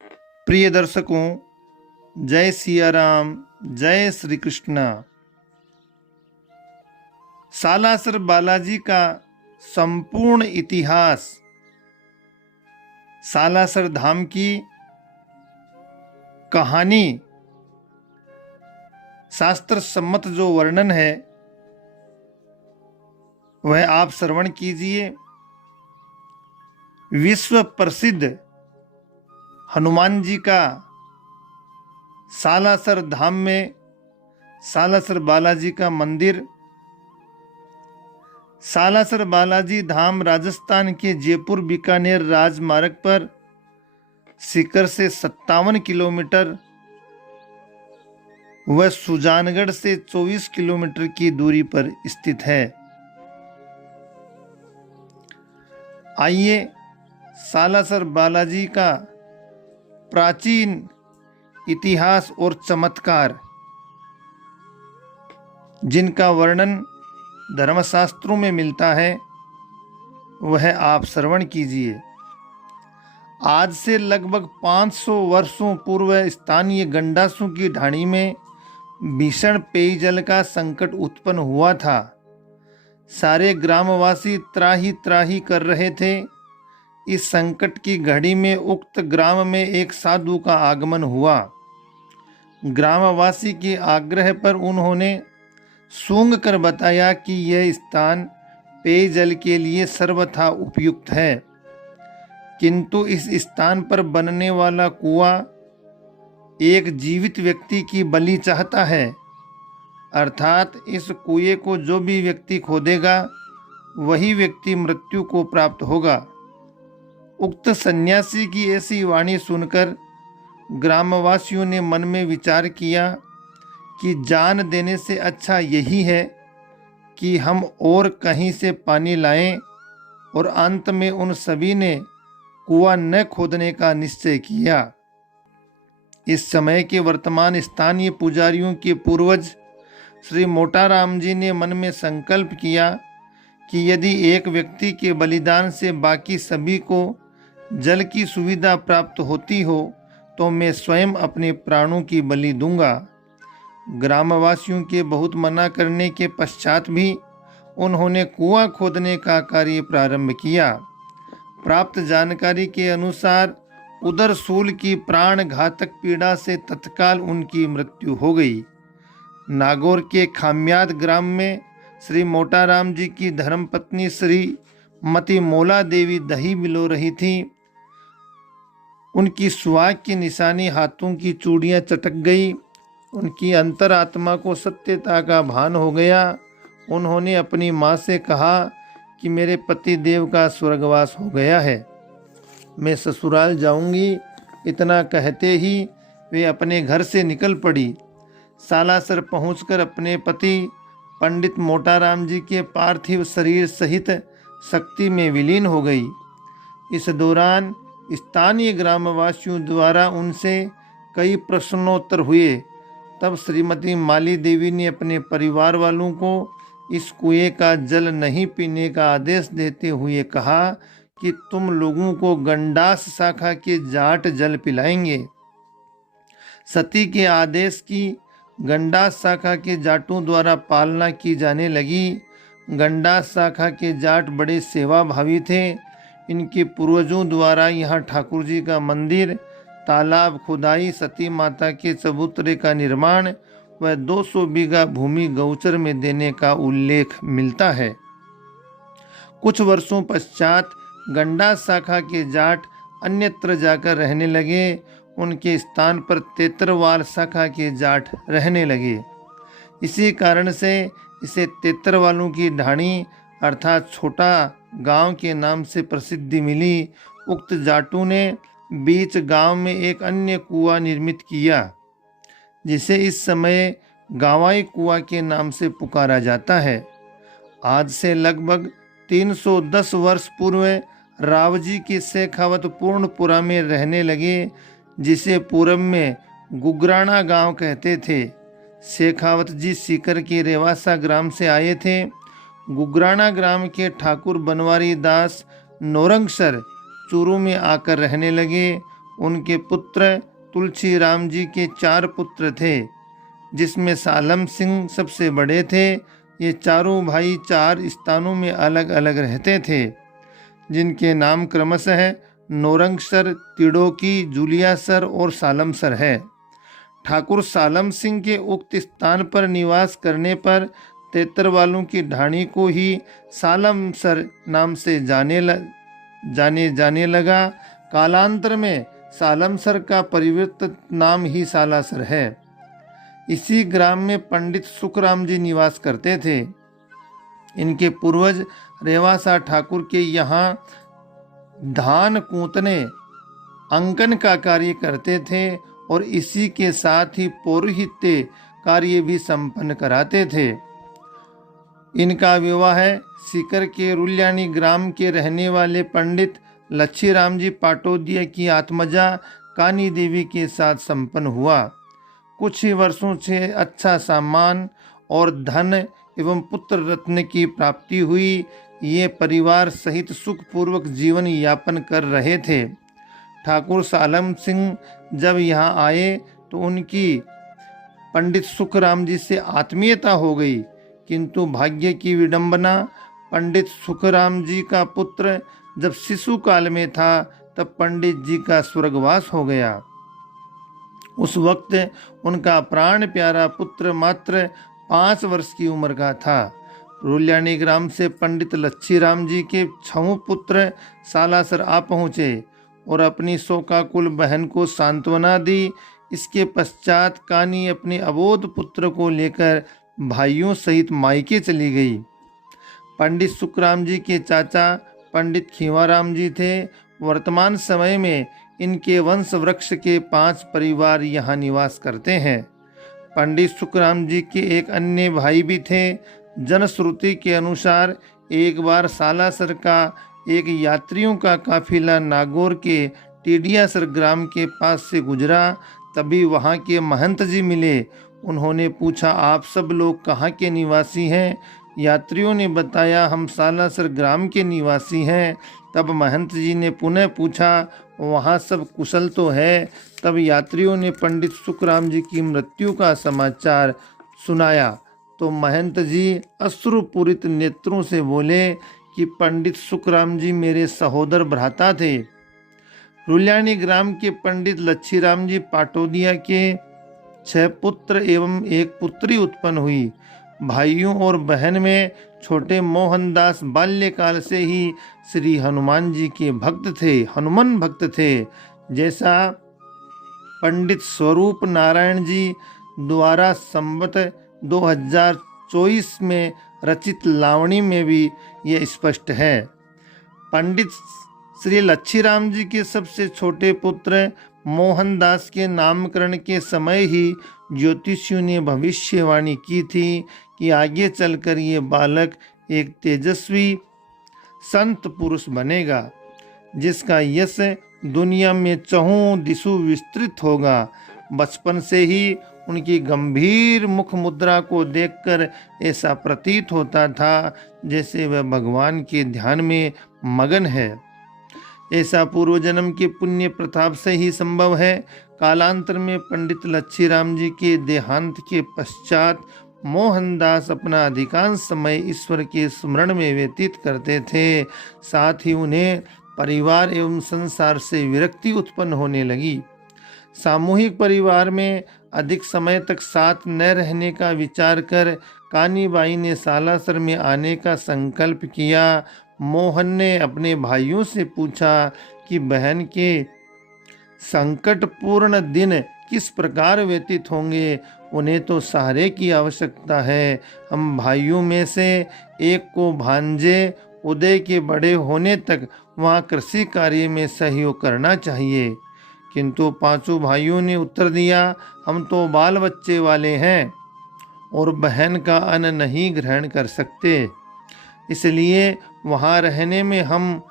प्रिय दर्शकों, जय सिया राम, जय श्री कृष्णा। सालासर बालाजी का संपूर्ण इतिहास, सालासर धाम की कहानी, शास्त्र सम्मत जो वर्णन है वह आप श्रवण कीजिए। विश्व प्रसिद्ध हनुमान जी का सालासर धाम में सालासर बालाजी का मंदिर। सालासर बालाजी धाम राजस्थान के जयपुर बीकानेर राजमार्ग पर सीकर से 57 किलोमीटर व सुजानगढ़ से 24 किलोमीटर की दूरी पर स्थित है। आइए सालासर बालाजी का प्राचीन इतिहास और चमत्कार, जिनका वर्णन धर्मशास्त्रों में मिलता है, वह आप श्रवण कीजिए। आज से लगभग 500 वर्षों पूर्व स्थानीय गंडासू की ढाणी में भीषण पेयजल का संकट उत्पन्न हुआ था। सारे ग्रामवासी त्राही त्राही कर रहे थे। इस संकट की घड़ी में उक्त ग्राम में एक साधु का आगमन हुआ। ग्रामवासी के आग्रह पर उन्होंने सूंघ कर बताया कि यह स्थान पेयजल के लिए सर्वथा उपयुक्त है, किंतु इस स्थान पर बनने वाला कुआं एक जीवित व्यक्ति की बलि चाहता है, अर्थात इस कुएं को जो भी व्यक्ति खोदेगा वही व्यक्ति मृत्यु को प्राप्त होगा। उक्त सन्यासी की ऐसी वाणी सुनकर ग्रामवासियों ने मन में विचार किया कि जान देने से अच्छा यही है कि हम और कहीं से पानी लाएं, और अंत में उन सभी ने कुआं न खोदने का निश्चय किया। इस समय के वर्तमान स्थानीय पुजारियों के पूर्वज श्री मोटाराम जी ने मन में संकल्प किया कि यदि एक व्यक्ति के बलिदान से बाकी सभी को जल की सुविधा प्राप्त होती हो तो मैं स्वयं अपने प्राणों की बलि दूंगा। ग्रामवासियों के बहुत मना करने के पश्चात भी उन्होंने कुआं खोदने का कार्य प्रारंभ किया। प्राप्त जानकारी के अनुसार उदर शूल की प्राण घातक पीड़ा से तत्काल उनकी मृत्यु हो गई। नागौर के खाम्याद ग्राम में श्री मोटाराम जी की धर्मपत्नी श्री मती मोला देवी दही बिलो रही थी। उनकी सुहाग की निशानी हाथों की चूड़ियां चटक गई। उनकी अंतरात्मा को सत्यता का भान हो गया। उन्होंने अपनी माँ से कहा कि मेरे पति देव का स्वर्गवास हो गया है, मैं ससुराल जाऊंगी। इतना कहते ही वे अपने घर से निकल पड़ी। सालासर पहुंचकर अपने पति पंडित मोटाराम जी के पार्थिव शरीर सहित शक्ति में विलीन हो गई। इस दौरान स्थानीय ग्रामवासियों द्वारा उनसे कई प्रश्नोत्तर हुए। तब श्रीमती माली देवी ने अपने परिवार वालों को इस कुएं का जल नहीं पीने का आदेश देते हुए कहा कि तुम लोगों को गंडास शाखा के जाट जल पिलाएंगे। सती के आदेश की गंडास शाखा के जाटों द्वारा पालना की जाने लगी। गंडास शाखा के जाट बड़े सेवाभावी थे। इनके पूर्वजों द्वारा यहाँ ठाकुर जी का मंदिर, तालाब खुदाई, सती माता के चबूतरे का निर्माण व 200 बीघा भूमि गौचर में देने का उल्लेख मिलता है। कुछ वर्षों पश्चात गंडास शाखा के जाट अन्यत्र जाकर रहने लगे। उनके स्थान पर तेतरवाल शाखा के जाट रहने लगे। इसी कारण से इसे तेतरवालों की ढाणी अर्थात छोटा गांव के नाम से प्रसिद्धि मिली। उक्त जाटों ने बीच गांव में एक अन्य कुआं निर्मित किया, जिसे इस समय गांवाई कुआं के नाम से पुकारा जाता है। आज से लगभग 310 वर्ष पूर्व रावजी के शेखावत पूर्णपुरा में रहने लगे, जिसे पूरब में गुगराना गांव कहते थे। शेखावत जी सीकर के रेवासा ग्राम से आए थे। गुगराना ग्राम के ठाकुर बनवारी दास नौरंगसर चूरू में आकर रहने लगे। उनके पुत्र तुलसी राम जी के 4 पुत्र थे, जिसमें सालम सिंह सबसे बड़े थे। ये चारों भाई 4 स्थानों में अलग अलग रहते थे, जिनके नाम क्रमशः नौरंगसर, तिड़ोकी, जूलियासर और सालमसर है। ठाकुर सालम सिंह के उक्त स्थान पर निवास करने पर तेतरवालों की ढाणी को ही सालमसर नाम से जाने लगा। कालांतर में सालमसर का परिवर्तित नाम ही सालासर है। इसी ग्राम में पंडित सुखराम जी निवास करते थे। इनके पूर्वज रेवासा ठाकुर के यहाँ धान कूटने, अंकन का कार्य करते थे और इसी के साथ ही पौरोहित्य कार्य भी संपन्न कराते थे। इनका विवाह सीकर के रुल्यानी ग्राम के रहने वाले पंडित लच्छीराम जी पाटोदिया की आत्मजा कानी देवी के साथ संपन्न हुआ। कुछ ही वर्षों से अच्छा सामान और धन एवं पुत्र रत्न की प्राप्ति हुई। ये परिवार सहित सुखपूर्वक जीवन यापन कर रहे थे। ठाकुर सालम सिंह जब यहाँ आए तो उनकी पंडित सुखराम जी से आत्मीयता हो गई, किंतु भाग्य की विडंबना, पंडित सुखराम जी का पुत्र जब शिशु काल में था तब पंडित जी का स्वर्गवास हो गया। उस वक्त उनका प्राण प्यारा पुत्र मात्र 5 वर्ष की उम्र का था। रुल्यानी ग्राम से पंडित लच्छीराम जी के 6 पुत्र सालासर आ पहुँचे और अपनी शोकाकुल बहन को सांत्वना दी। इसके पश्चात कानी अपने अबोध पुत्र को लेकर भाइयों सहित मायके चली गई। पंडित सुखराम जी के चाचा पंडित खीवाराम जी थे। वर्तमान समय में इनके वंश वृक्ष के 5 परिवार यहाँ निवास करते हैं। पंडित सुखराम जी के एक अन्य भाई भी थे। जनश्रुति के अनुसार एक बार सालासर का एक यात्रियों का काफिला नागौर के टीडियासर ग्राम के पास से गुजरा। तभी वहाँ के महंत जी मिले। उन्होंने पूछा, आप सब लोग कहाँ के निवासी हैं? यात्रियों ने बताया, हम सालासर ग्राम के निवासी हैं। तब महंत जी ने पुनः पूछा, वहाँ सब कुशल तो है? तब यात्रियों ने पंडित सुखराम जी की मृत्यु का समाचार सुनाया तो महंत जी अश्रुपूरित नेत्रों से बोले कि पंडित सुखराम जी मेरे सहोदर भ्राता थे। रुल्यानी ग्राम के पंडित लच्छीराम जी पाटोदिया के 6 पुत्र एवं 1 पुत्री उत्पन्न हुई। भाइयों और बहन में छोटे मोहनदास बाल्यकाल से ही श्री हनुमान जी के भक्त थे, हनुमान भक्त थे। जैसा पंडित स्वरूप नारायण जी द्वारा संवत 2024 में रचित लावणी में भी यह स्पष्ट है। पंडित श्री लच्छीराम जी के सबसे छोटे पुत्र मोहनदास के नामकरण के समय ही ज्योतिषियों ने भविष्यवाणी की थी कि आगे चलकर ये बालक एक तेजस्वी संत पुरुष बनेगा, जिसका यश दुनिया में चहुं दिशु विस्तृत होगा। बचपन से ही उनकी गंभीर मुख मुद्रा को देखकर ऐसा प्रतीत होता था जैसे वह भगवान के ध्यान में मगन है। ऐसा पूर्व जन्म के पुण्य प्रताप से ही संभव है। कालांतर में पंडित लच्छीराम जी के देहांत के पश्चात मोहनदास अपना अधिकांश समय ईश्वर के स्मरण में व्यतीत करते थे। साथ ही उन्हें परिवार एवं संसार से विरक्ति उत्पन्न होने लगी। सामूहिक परिवार में अधिक समय तक साथ न रहने का विचार कर कानीबाई ने सालासर में आने का संकल्प किया। मोहन ने अपने भाइयों से पूछा कि बहन के संकटपूर्ण दिन किस प्रकार व्यतीत होंगे, उन्हें तो सहारे की आवश्यकता है। हम भाइयों में से एक को भांजे उदय के बड़े होने तक वहाँ कृषि कार्य में सहयोग करना चाहिए। किंतु 5 भाइयों ने उत्तर दिया, हम तो बाल बच्चे वाले हैं और बहन का अन्न नहीं ग्रहण कर सकते, इसलिए वहाँ रहने में हम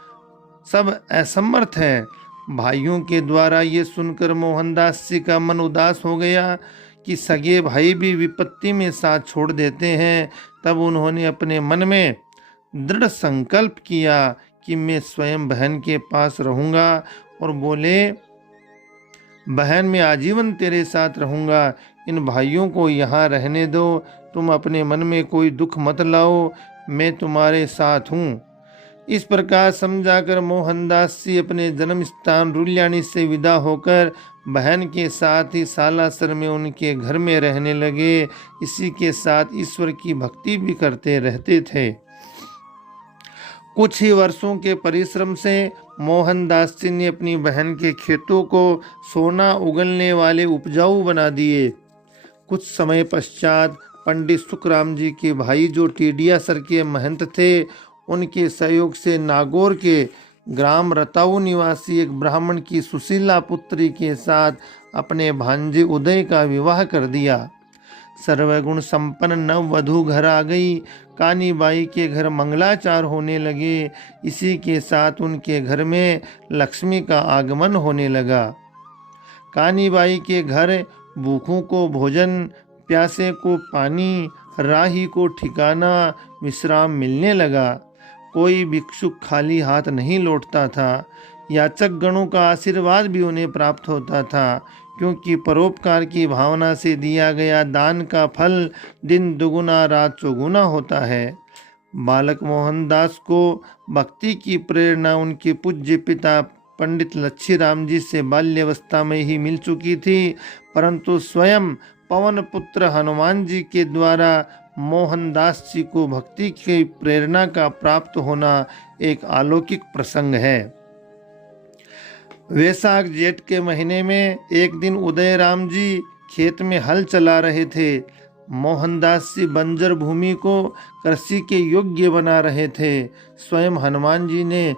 सब असमर्थ हैं। भाइयों के द्वारा ये सुनकर मोहनदास जी का मन उदास हो गया कि सगे भाई भी विपत्ति में साथ छोड़ देते हैं। तब उन्होंने अपने मन में दृढ़ संकल्प किया कि मैं स्वयं बहन के पास रहूँगा और बोले बहन मैं आजीवन तेरे साथ रहूँगा, इन भाइयों को यहाँ रहने दो, तुम अपने मन में कोई दुख मत लाओ, मैं तुम्हारे साथ हूँ। इस प्रकार समझाकर मोहनदास जी अपने जन्म स्थान रुल्यानी से विदा होकर बहन के साथ ही सालासर में उनके घर में रहने लगे। इसी के साथ ईश्वर की भक्ति भी करते रहते थे। कुछ ही वर्षों के परिश्रम से मोहनदास जी ने अपनी बहन के खेतों को सोना उगलने वाले उपजाऊ बना दिए। कुछ समय पश्चात पंडित सुखराम जी के भाई जो टीडियासर के महंत थे, उनके सहयोग से नागौर के ग्राम रताऊ निवासी एक ब्राह्मण की सुशीला पुत्री के साथ अपने भांजे उदय का विवाह कर दिया। सर्वगुण संपन्न नववधू घर आ गई। कानीबाई के घर मंगलाचार होने लगे। इसी के साथ उनके घर में लक्ष्मी का आगमन होने लगा। कानीबाई के घर भूखों को भोजन, प्यासे को पानी, राही को ठिकाना, विश्राम मिलने लगा। कोई भिक्षुक खाली हाथ नहीं लौटता था। याचक गणों का आशीर्वाद भी उन्हें प्राप्त होता था, क्योंकि परोपकार की भावना से दिया गया दान का फल दिन दुगुना रात चौगुना होता है। बालक मोहनदास को भक्ति की प्रेरणा उनके पूज्य पिता पंडित लच्छीराम जी से बाल्यावस्था में ही मिल चुकी थी, परंतु स्वयं पवन पुत्र हनुमान जी के द्वारा मोहनदास जी को भक्ति की प्रेरणा का प्राप्त होना एक अलौकिक प्रसंग है। वैशाख जेठ के महीने में एक दिन उदय राम जी खेत में हल चला रहे थे। मोहनदास जी बंजर भूमि को कृषि के योग्य बना रहे थे। स्वयं हनुमान जी ने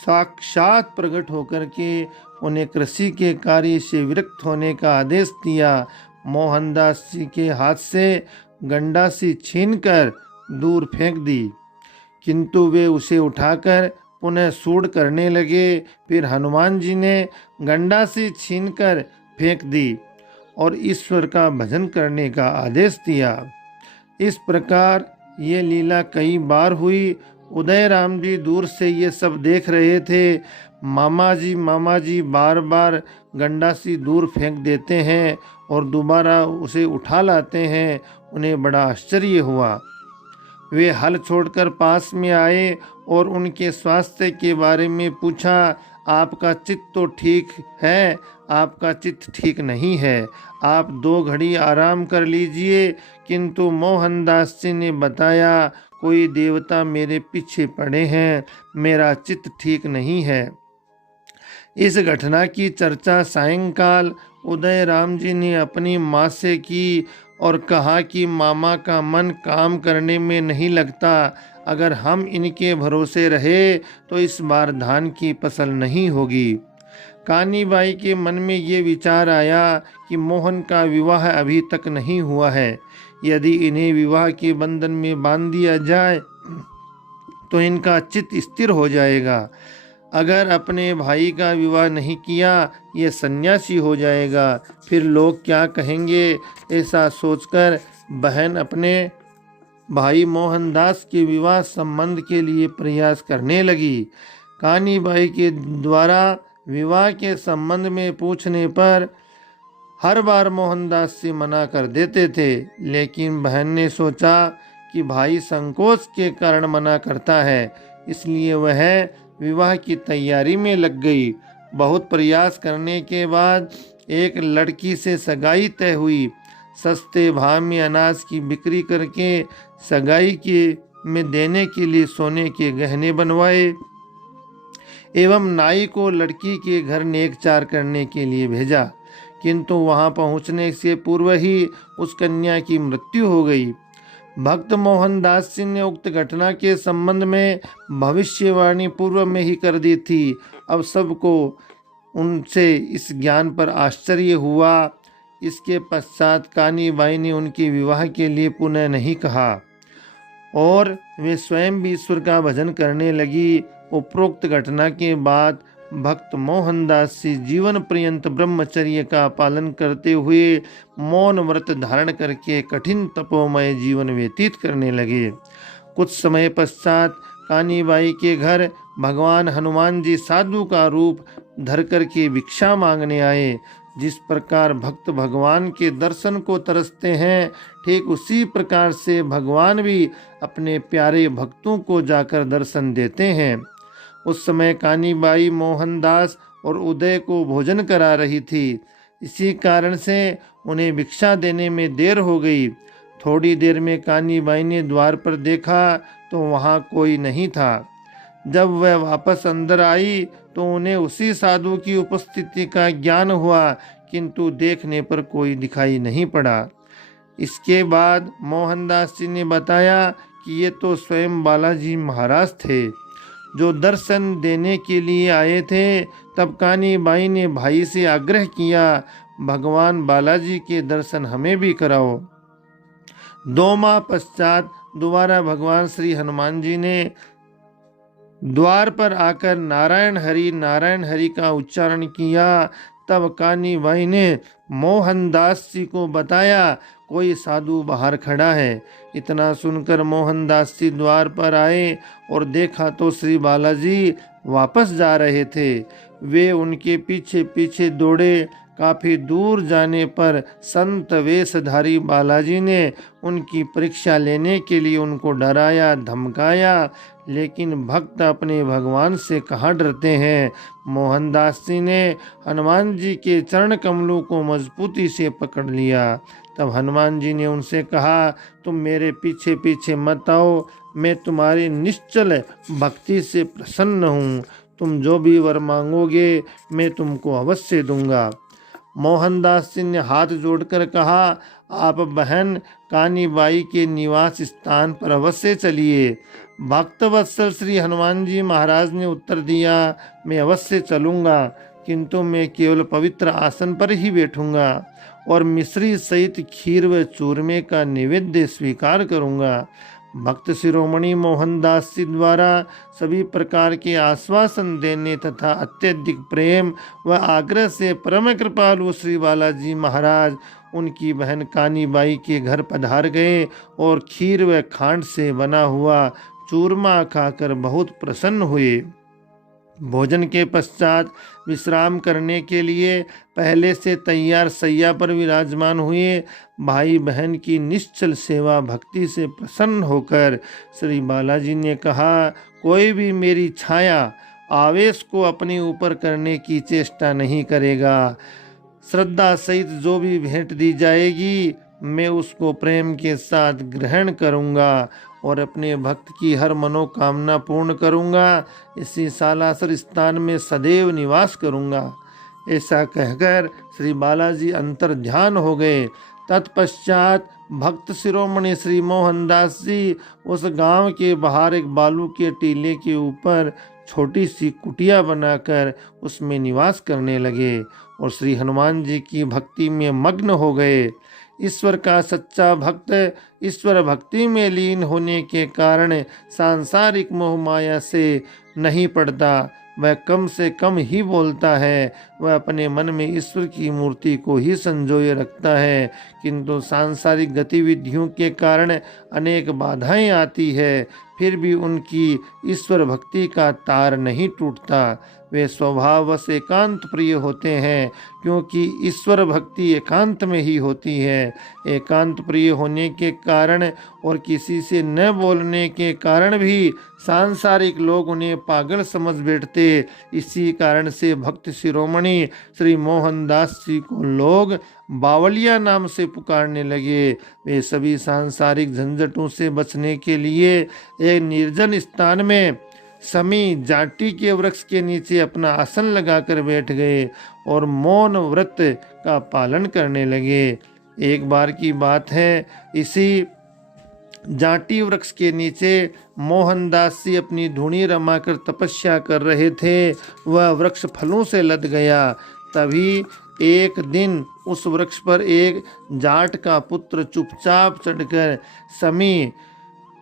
साक्षात प्रकट होकर के उन्हें कृषि के कार्य से विरक्त होने का आदेश दिया। मोहनदास जी के हाथ से गंडासी छीनकर दूर फेंक दी, किंतु वे उसे उठाकर पुनः सूढ़ करने लगे। फिर हनुमान जी ने गंडासी छीनकर फेंक दी और ईश्वर का भजन करने का आदेश दिया। इस प्रकार ये लीला कई बार हुई। उदय राम जी दूर से ये सब देख रहे थे। मामा जी बार बार गंडासी दूर फेंक देते हैं और दोबारा उसे उठा लाते हैं। उन्हें बड़ा आश्चर्य हुआ। वे हल छोड़कर पास में आए और उनके स्वास्थ्य के बारे में पूछा। आपका चित्त तो ठीक है, आपका चित्त ठीक नहीं है, आप 2 घड़ी आराम कर लीजिए। किंतु मोहनदास जी ने बताया, कोई देवता मेरे पीछे पड़े हैं, मेरा चित्त ठीक नहीं है। इस घटना की चर्चा सायंकाल उदय राम जी ने अपनी माँ से की और कहा कि मामा का मन काम करने में नहीं लगता। अगर हम इनके भरोसे रहे तो इस बार धान की फसल नहीं होगी। कानीबाई के मन में ये विचार आया कि मोहन का विवाह अभी तक नहीं हुआ है। यदि इन्हें विवाह के बंधन में बांध दिया जाए तो इनका चित्त स्थिर हो जाएगा। अगर अपने भाई का विवाह नहीं किया, ये सन्यासी हो जाएगा, फिर लोग क्या कहेंगे। ऐसा सोचकर बहन अपने भाई मोहनदास के विवाह संबंध के लिए प्रयास करने लगी। कानीबाई के द्वारा विवाह के संबंध में पूछने पर हर बार मोहनदास से मना कर देते थे, लेकिन बहन ने सोचा कि भाई संकोच के कारण मना करता है, इसलिए वह विवाह की तैयारी में लग गई। बहुत प्रयास करने के बाद एक लड़की से सगाई तय हुई। सस्ते भाव में अनाज की बिक्री करके सगाई के में देने के लिए सोने के गहने बनवाए एवं नाई को लड़की के घर नेकचार करने के लिए भेजा, किंतु वहां पहुंचने से पूर्व ही उस कन्या की मृत्यु हो गई। भक्त मोहनदास जी ने उक्त घटना के संबंध में भविष्यवाणी पूर्व में ही कर दी थी। अब सबको उनसे इस ज्ञान पर आश्चर्य हुआ। इसके पश्चात कानीबाई ने उनके विवाह के लिए पुनः नहीं कहा और वे स्वयं भी ईश्वर का भजन करने लगी। उपरोक्त घटना के बाद भक्त मोहनदास जी जीवन पर्यंत ब्रह्मचर्य का पालन करते हुए मौन व्रत धारण करके कठिन तपोमय जीवन व्यतीत करने लगे। कुछ समय पश्चात कानीबाई के घर भगवान हनुमान जी साधु का रूप धर कर के भिक्षा मांगने आए। जिस प्रकार भक्त भगवान के दर्शन को तरसते हैं, ठीक उसी प्रकार से भगवान भी अपने प्यारे भक्तों को जाकर दर्शन देते हैं। उस समय कानीबाई मोहनदास और उदय को भोजन करा रही थी। इसी कारण से उन्हें भिक्षा देने में देर हो गई। थोड़ी देर में कानीबाई ने द्वार पर देखा तो वहाँ कोई नहीं था। जब वह वापस अंदर आई तो उन्हें उसी साधु की उपस्थिति का ज्ञान हुआ, किंतु देखने पर कोई दिखाई नहीं पड़ा। इसके बाद मोहनदास जी ने बताया कि ये तो स्वयं बालाजी महाराज थे, जो दर्शन देने के लिए आए थे। तब कानीबाई ने भाई से आग्रह किया, भगवान बालाजी के दर्शन हमें भी कराओ। 2 माह पश्चात दोबारा भगवान श्री हनुमान जी ने द्वार पर आकर नारायण हरि का उच्चारण किया। तब कानीबाई ने मोहनदास जी को बताया, कोई साधु बाहर खड़ा है। इतना सुनकर मोहनदास जी द्वार पर आए और देखा तो श्री बालाजी वापस जा रहे थे। वे उनके पीछे पीछे दौड़े। काफी दूर जाने पर संत वेशधारी बालाजी ने उनकी परीक्षा लेने के लिए उनको डराया धमकाया, लेकिन भक्त अपने भगवान से कहाँ डरते हैं। मोहनदास जी ने हनुमान जी के चरण कमलों को मजबूती से पकड़ लिया। तब हनुमान जी ने उनसे कहा, तुम मेरे पीछे पीछे मत आओ, मैं तुम्हारी निश्चल भक्ति से प्रसन्न हूँ। तुम जो भी वर मांगोगे मैं तुमको अवश्य दूंगा। मोहनदास जी ने हाथ जोड़कर कहा, आप बहन कानीबाई के निवास स्थान पर अवश्य चलिए। भक्तवत्सल श्री हनुमान जी महाराज ने उत्तर दिया, मैं अवश्य चलूँगा, किंतु मैं केवल पवित्र आसन पर ही बैठूंगा और मिश्री सहित खीर व चूरमे का नैवेद्य स्वीकार करूँगा। भक्त शिरोमणि मोहनदास जी द्वारा सभी प्रकार के आश्वासन देने तथा अत्यधिक प्रेम व आग्रह से परम कृपालु श्री बालाजी महाराज उनकी बहन कानीबाई के घर पधार गए और खीर व खांड से बना हुआ चूरमा खाकर बहुत प्रसन्न हुए। भोजन के पश्चात विश्राम करने के लिए पहले से तैयार सैया पर विराजमान हुए। भाई बहन की निश्चल सेवा भक्ति से प्रसन्न होकर श्री बालाजी ने कहा, कोई भी मेरी छाया आवेश को अपने ऊपर करने की चेष्टा नहीं करेगा। श्रद्धा सहित जो भी भेंट दी जाएगी मैं उसको प्रेम के साथ ग्रहण करूंगा और अपने भक्त की हर मनोकामना पूर्ण करूंगा। इसी सालासर स्थान में सदैव निवास करूंगा। ऐसा कहकर श्री बालाजी अंतर ध्यान हो गए। तत्पश्चात भक्त शिरोमणि श्री मोहनदास जी उस गांव के बाहर एक बालू के टीले के ऊपर छोटी सी कुटिया बनाकर उसमें निवास करने लगे और श्री हनुमान जी की भक्ति में मग्न हो गए। ईश्वर का सच्चा भक्त ईश्वर भक्ति में लीन होने के कारण सांसारिक मोह माया से नहीं पड़ता। वह कम से कम ही बोलता है, वह अपने मन में ईश्वर की मूर्ति को ही संजोए रखता है, किंतु सांसारिक गतिविधियों के कारण अनेक बाधाएं आती है, फिर भी उनकी ईश्वर भक्ति का तार नहीं टूटता। वे स्वभाववश एकांत प्रिय होते हैं, क्योंकि ईश्वर भक्ति एकांत में ही होती है। एकांत प्रिय होने के कारण और किसी से न बोलने के कारण भी सांसारिक लोग उन्हें पागल समझ बैठते। इसी कारण से भक्त शिरोमणि श्री मोहनदास जी को लोग बावलिया नाम से पुकारने लगे। वे सभी सांसारिक झंझटों से बचने के लिए एक निर्जन स्थान में समी जाटी के वृक्ष के नीचे अपना आसन लगाकर बैठ गए और मौन व्रत का पालन करने लगे। एक बार की बात है, इसी जाटी वृक्ष के नीचे मोहनदास जी अपनी धूनी रमाकर तपस्या कर रहे थे। वह वृक्ष फलों से लद गया। तभी एक दिन उस वृक्ष पर एक जाट का पुत्र चुपचाप चढ़कर समी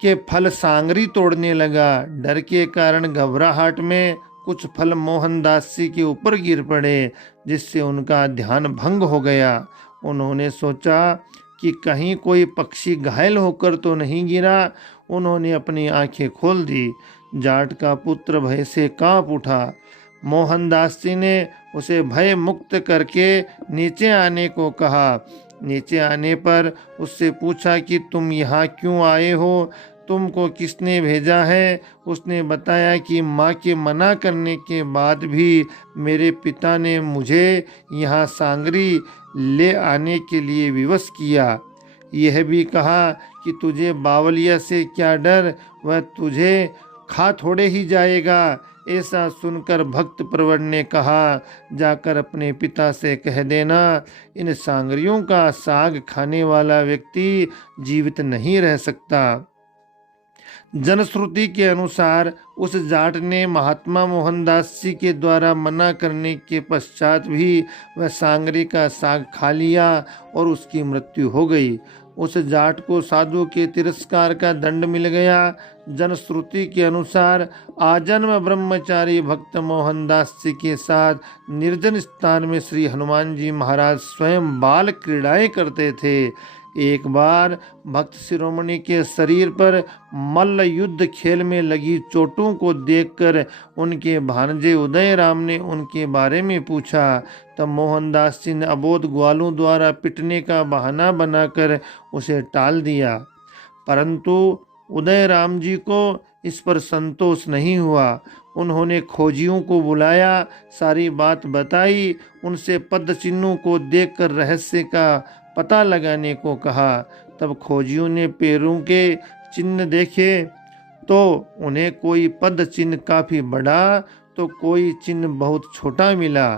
के फल सांगरी तोड़ने लगा। डर के कारण घबराहट में कुछ फल मोहनदास जी के ऊपर गिर पड़े, जिससे उनका ध्यान भंग हो गया। उन्होंने सोचा कि कहीं कोई पक्षी घायल होकर तो नहीं गिरा। उन्होंने अपनी आंखें खोल दी। जाट का पुत्र भय से कांप उठा। मोहनदास जी ने उसे भय मुक्त करके नीचे आने को कहा। नीचे आने पर उससे पूछा कि तुम यहाँ क्यों आए हो, तुमको किसने भेजा है। उसने बताया कि माँ के मना करने के बाद भी मेरे पिता ने मुझे यहाँ सांगरी ले आने के लिए विवश किया। यह भी कहा कि तुझे बावलिया से क्या डर, वह तुझे खा थोड़े ही जाएगा। ऐसा सुनकर भक्त प्रवर ने कहा, जाकर अपने पिता से कह देना, इन सांगरियों का साग खाने वाला व्यक्ति जीवित नहीं रह सकता। जनश्रुति के अनुसार उस जाट ने महात्मा मोहनदास जी के द्वारा मना करने के पश्चात भी वह सांगरी का साग खा लिया और उसकी मृत्यु हो गई। उस जाट को साधु के तिरस्कार का दंड मिल गया। जनश्रुति के अनुसार आजन्म ब्रह्मचारी भक्त मोहनदास जी के साथ निर्जन स्थान में श्री हनुमान जी महाराज स्वयं बाल क्रीड़ाएं करते थे। एक बार भक्त शिरोमणि के शरीर पर मल्ल युद्ध खेल में लगी चोटों को देखकर उनके भांजे उदय राम ने उनके बारे में पूछा। तब मोहनदास जी ने अबोध ग्वालों द्वारा पिटने का बहाना बनाकर उसे टाल दिया, परंतु उदय राम जी को इस पर संतोष नहीं हुआ। उन्होंने खोजियों को बुलाया, सारी बात बताई, उनसे पद चिन्हों को देखकर रहस्य का पता लगाने को कहा। तब खोजियों ने पैरों के चिन्ह देखे तो उन्हें कोई पद चिन्ह काफी बड़ा तो कोई चिन्ह बहुत छोटा मिला।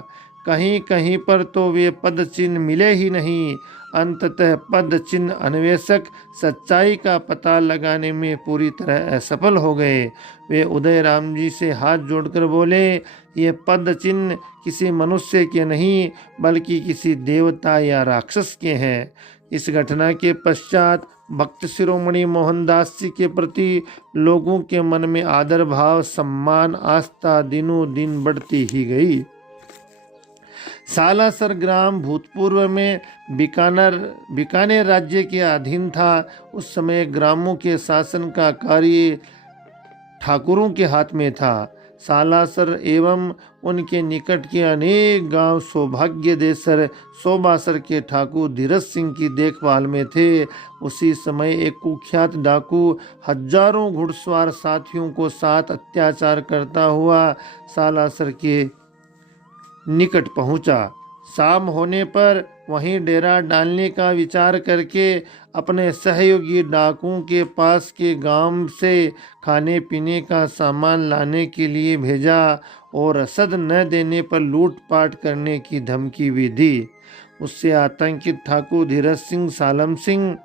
कहीं कहीं पर तो वे पद चिन्ह मिले ही नहीं। अंततः पद चिन्ह अन्वेषक सच्चाई का पता लगाने में पूरी तरह असफल हो गए। वे उदय राम जी से हाथ जोड़कर बोले, ये पद चिन्ह किसी मनुष्य के नहीं बल्कि किसी देवता या राक्षस के हैं। इस घटना के पश्चात भक्त शिरोमणि मोहनदास जी के प्रति लोगों के मन में आदर भाव, सम्मान, आस्था दिनों दिन बढ़ती ही गई। सालासर ग्राम भूतपूर्व में बीकानेर राज्य के अधीन था। उस समय ग्रामों के शासन का कार्य ठाकुरों के हाथ में था। सालासर एवं उनके निकट के अनेक गांव सौभाग्य देसर सोबासर के ठाकुर धीरज सिंह की देखभाल में थे। उसी समय एक कुख्यात डाकू हजारों घुड़सवार साथियों को साथ अत्याचार करता हुआ सालासर के निकट पहुंचा। शाम होने पर वहीं डेरा डालने का विचार करके अपने सहयोगी डाकुओं के पास के गांव से खाने पीने का सामान लाने के लिए भेजा और रसद न देने पर लूटपाट करने की धमकी भी दी। उससे आतंकित ठाकुर धीरज सिंह सालम सिंह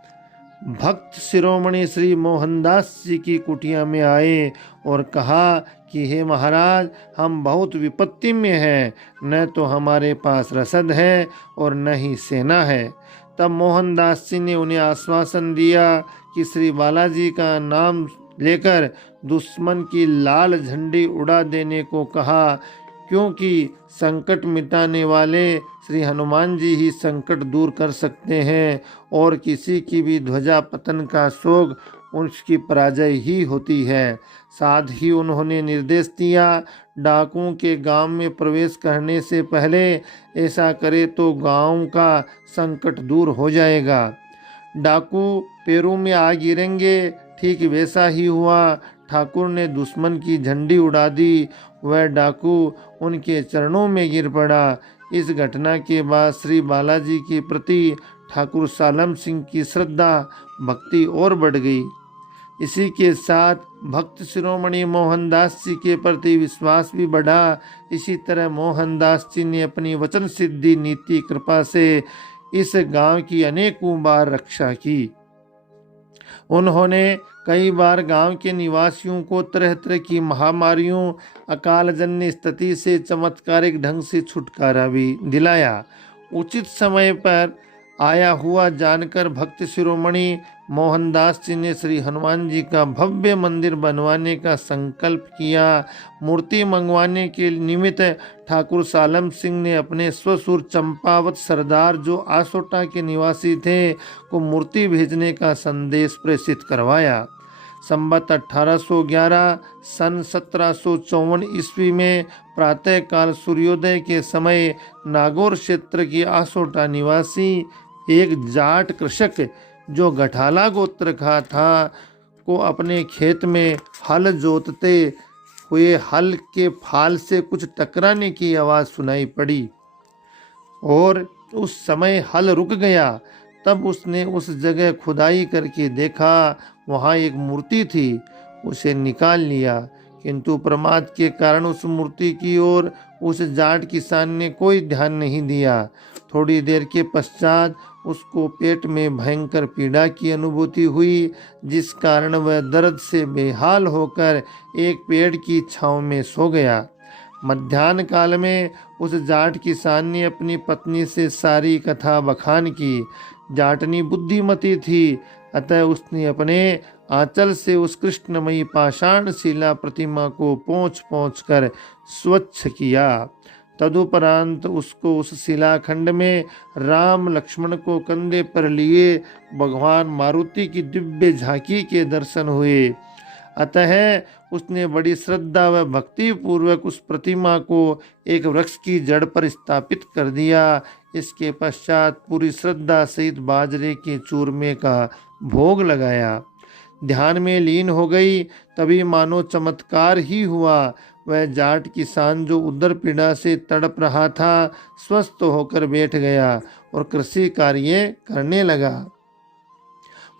भक्त शिरोमणि श्री मोहनदास जी की कुटिया में आए और कहा कि हे महाराज, हम बहुत विपत्ति में हैं, न तो हमारे पास रसद है और न ही सेना है। तब मोहनदास जी ने उन्हें आश्वासन दिया कि श्री बालाजी का नाम लेकर दुश्मन की लाल झंडी उड़ा देने को कहा, क्योंकि संकट मिटाने वाले श्री हनुमान जी ही संकट दूर कर सकते हैं और किसी की भी ध्वजा पतन का शोक उसकी पराजय ही होती है। साथ ही उन्होंने निर्देश दिया, डाकुओं के गांव में प्रवेश करने से पहले ऐसा करे तो गांव का संकट दूर हो जाएगा। डाकू पैरों में आ गिरेंगे। ठीक वैसा ही हुआ। ठाकुर ने दुश्मन की झंडी उड़ा दी। वह डाकू उनके चरणों में गिर पड़ा। इस घटना के बाद श्री बालाजी के प्रति ठाकुर सालम सिंह की श्रद्धा भक्ति और बढ़ गई। इसी के साथ भक्त शिरोमणि मोहनदास जी के प्रति विश्वास भी बढ़ा। इसी तरह मोहनदास जी ने अपनी वचन सिद्धि नीति कृपा से इस गांव की अनेकों बार रक्षा की। उन्होंने कई बार गांव के निवासियों को तरह तरह की महामारियों, अकाल जन्य स्थिति से चमत्कारिक ढंग से छुटकारा भी दिलाया। उचित समय पर आया हुआ जानकर भक्त शिरोमणि मोहनदास जी ने श्री हनुमान जी का भव्य मंदिर बनवाने का संकल्प किया। मूर्ति मंगवाने के निमित्त ठाकुर सालम सिंह ने अपने स्वसुर चंपावत सरदार जो आसोटा के निवासी थे को मूर्ति भेजने का संदेश प्रेषित करवाया। संवत 1811 सन 1754 ईस्वी में प्रातःकाल सूर्योदय के समय नागौर क्षेत्र के आसोटा निवासी एक जाट कृषक जो गठाला गोत्र का था को अपने खेत में हल जोतते हुए हल के फाल से कुछ टकराने की आवाज़ सुनाई पड़ी और उस समय हल रुक गया। तब उसने उस जगह खुदाई करके देखा, वहाँ एक मूर्ति थी। उसे निकाल लिया, किंतु प्रमाद के कारण उस मूर्ति की ओर उस जाट किसान ने कोई ध्यान नहीं दिया। थोड़ी देर के पश्चात उसको पेट में भयंकर पीड़ा की अनुभूति हुई, जिस कारण वह दर्द से बेहाल होकर एक पेड़ की छांव में सो गया। मध्याह्न काल में उस जाट किसान ने अपनी पत्नी से सारी कथा बखान की। जाटनी बुद्धिमती थी, अतः उसने अपने आंचल से उस कृष्णमयी पाषाण शिला प्रतिमा को पोंछ कर स्वच्छ किया। तदुपरांत उसको उस शिलाखंड में राम लक्ष्मण को कंधे पर लिए भगवान मारुति की दिव्य झांकी के दर्शन हुए। अतः उसने बड़ी श्रद्धा व भक्ति पूर्वक उस प्रतिमा को एक वृक्ष की जड़ पर स्थापित कर दिया। इसके पश्चात पूरी श्रद्धा सहित बाजरे के चूरमे का भोग लगाया। ध्यान में लीन हो गई। तभी मानो चमत्कार ही हुआ। वह जाट किसान जो उदर पीड़ा से तड़प रहा था, स्वस्थ होकर बैठ गया और कृषि कार्य करने लगा।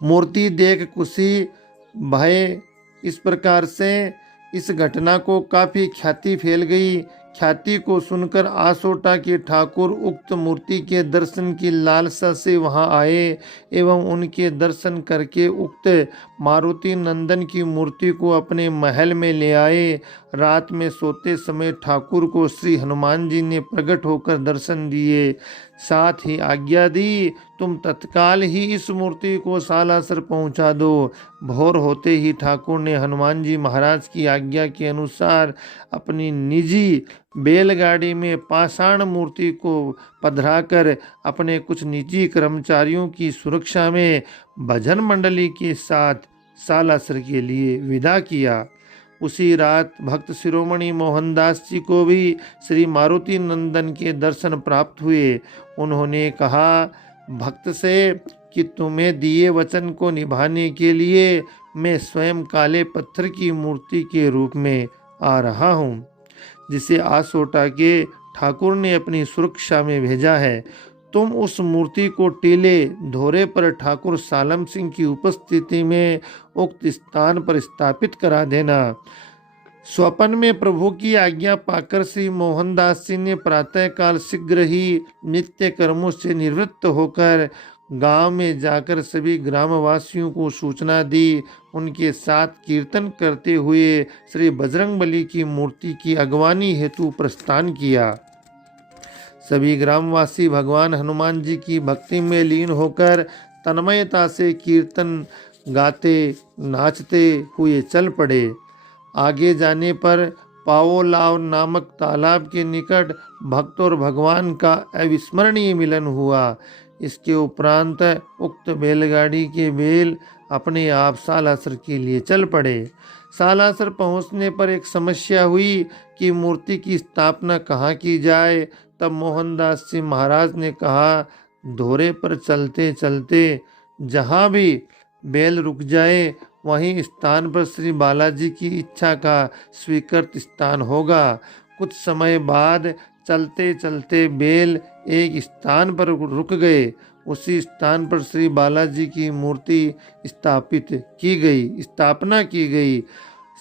मूर्ति देख खुशी भय इस प्रकार से इस घटना को काफी ख्याति फैल गई। ख्याति को सुनकर आसोटा के ठाकुर उक्त मूर्ति के दर्शन की लालसा से वहां आए एवं उनके दर्शन करके उक्त मारुति नंदन की मूर्ति को अपने महल में ले आए। रात में सोते समय ठाकुर को श्री हनुमान जी ने प्रकट होकर दर्शन दिए, साथ ही आज्ञा दी, तुम तत्काल ही इस मूर्ति को सालासर पहुंचा दो। भोर होते ही ठाकुर ने हनुमान जी महाराज की आज्ञा के अनुसार अपनी निजी बैलगाड़ी में पाषाण मूर्ति को पधराकर अपने कुछ निजी कर्मचारियों की सुरक्षा में भजन मंडली के साथ सालासर के लिए विदा किया। उसी रात भक्त शिरोमणि मोहनदास जी को भी श्री मारुति नंदन के दर्शन प्राप्त हुए। उन्होंने कहा भक्त से कि तुम्हें दिए वचन को निभाने के लिए मैं स्वयं काले पत्थर की मूर्ति के रूप में आ रहा हूँ, जिसे आसोटा के ठाकुर ने अपनी सुरक्षा में भेजा है। तुम उस मूर्ति को टीले धोरे पर ठाकुर सालम सिंह की उपस्थिति में उक्त स्थान पर स्थापित करा देना। स्वप्न में प्रभु की आज्ञा पाकर श्री मोहनदास जी ने प्रातःकाल शीघ्र ही नित्य कर्मों से निवृत्त होकर गांव में जाकर सभी ग्रामवासियों को सूचना दी। उनके साथ कीर्तन करते हुए श्री बजरंगबली की मूर्ति की अगवानी हेतु प्रस्थान किया। सभी ग्रामवासी भगवान हनुमान जी की भक्ति में लीन होकर तन्मयता से कीर्तन गाते नाचते हुए चल पड़े। आगे जाने पर पाओलाव नामक तालाब के निकट भक्त और भगवान का अविस्मरणीय मिलन हुआ। इसके उपरांत उक्त बैलगाड़ी के बैल अपने आप सालासर के लिए चल पड़े। सालासर पहुंचने पर एक समस्या हुई कि मूर्ति की स्थापना कहाँ की जाए। तब मोहनदास जी महाराज ने कहा, धोरे पर चलते चलते जहाँ भी बैल रुक जाए वहीं स्थान पर श्री बालाजी की इच्छा का स्वीकृत स्थान होगा। कुछ समय बाद चलते चलते बैल एक स्थान पर रुक गए। उसी स्थान पर श्री बालाजी की मूर्ति स्थापना की गई।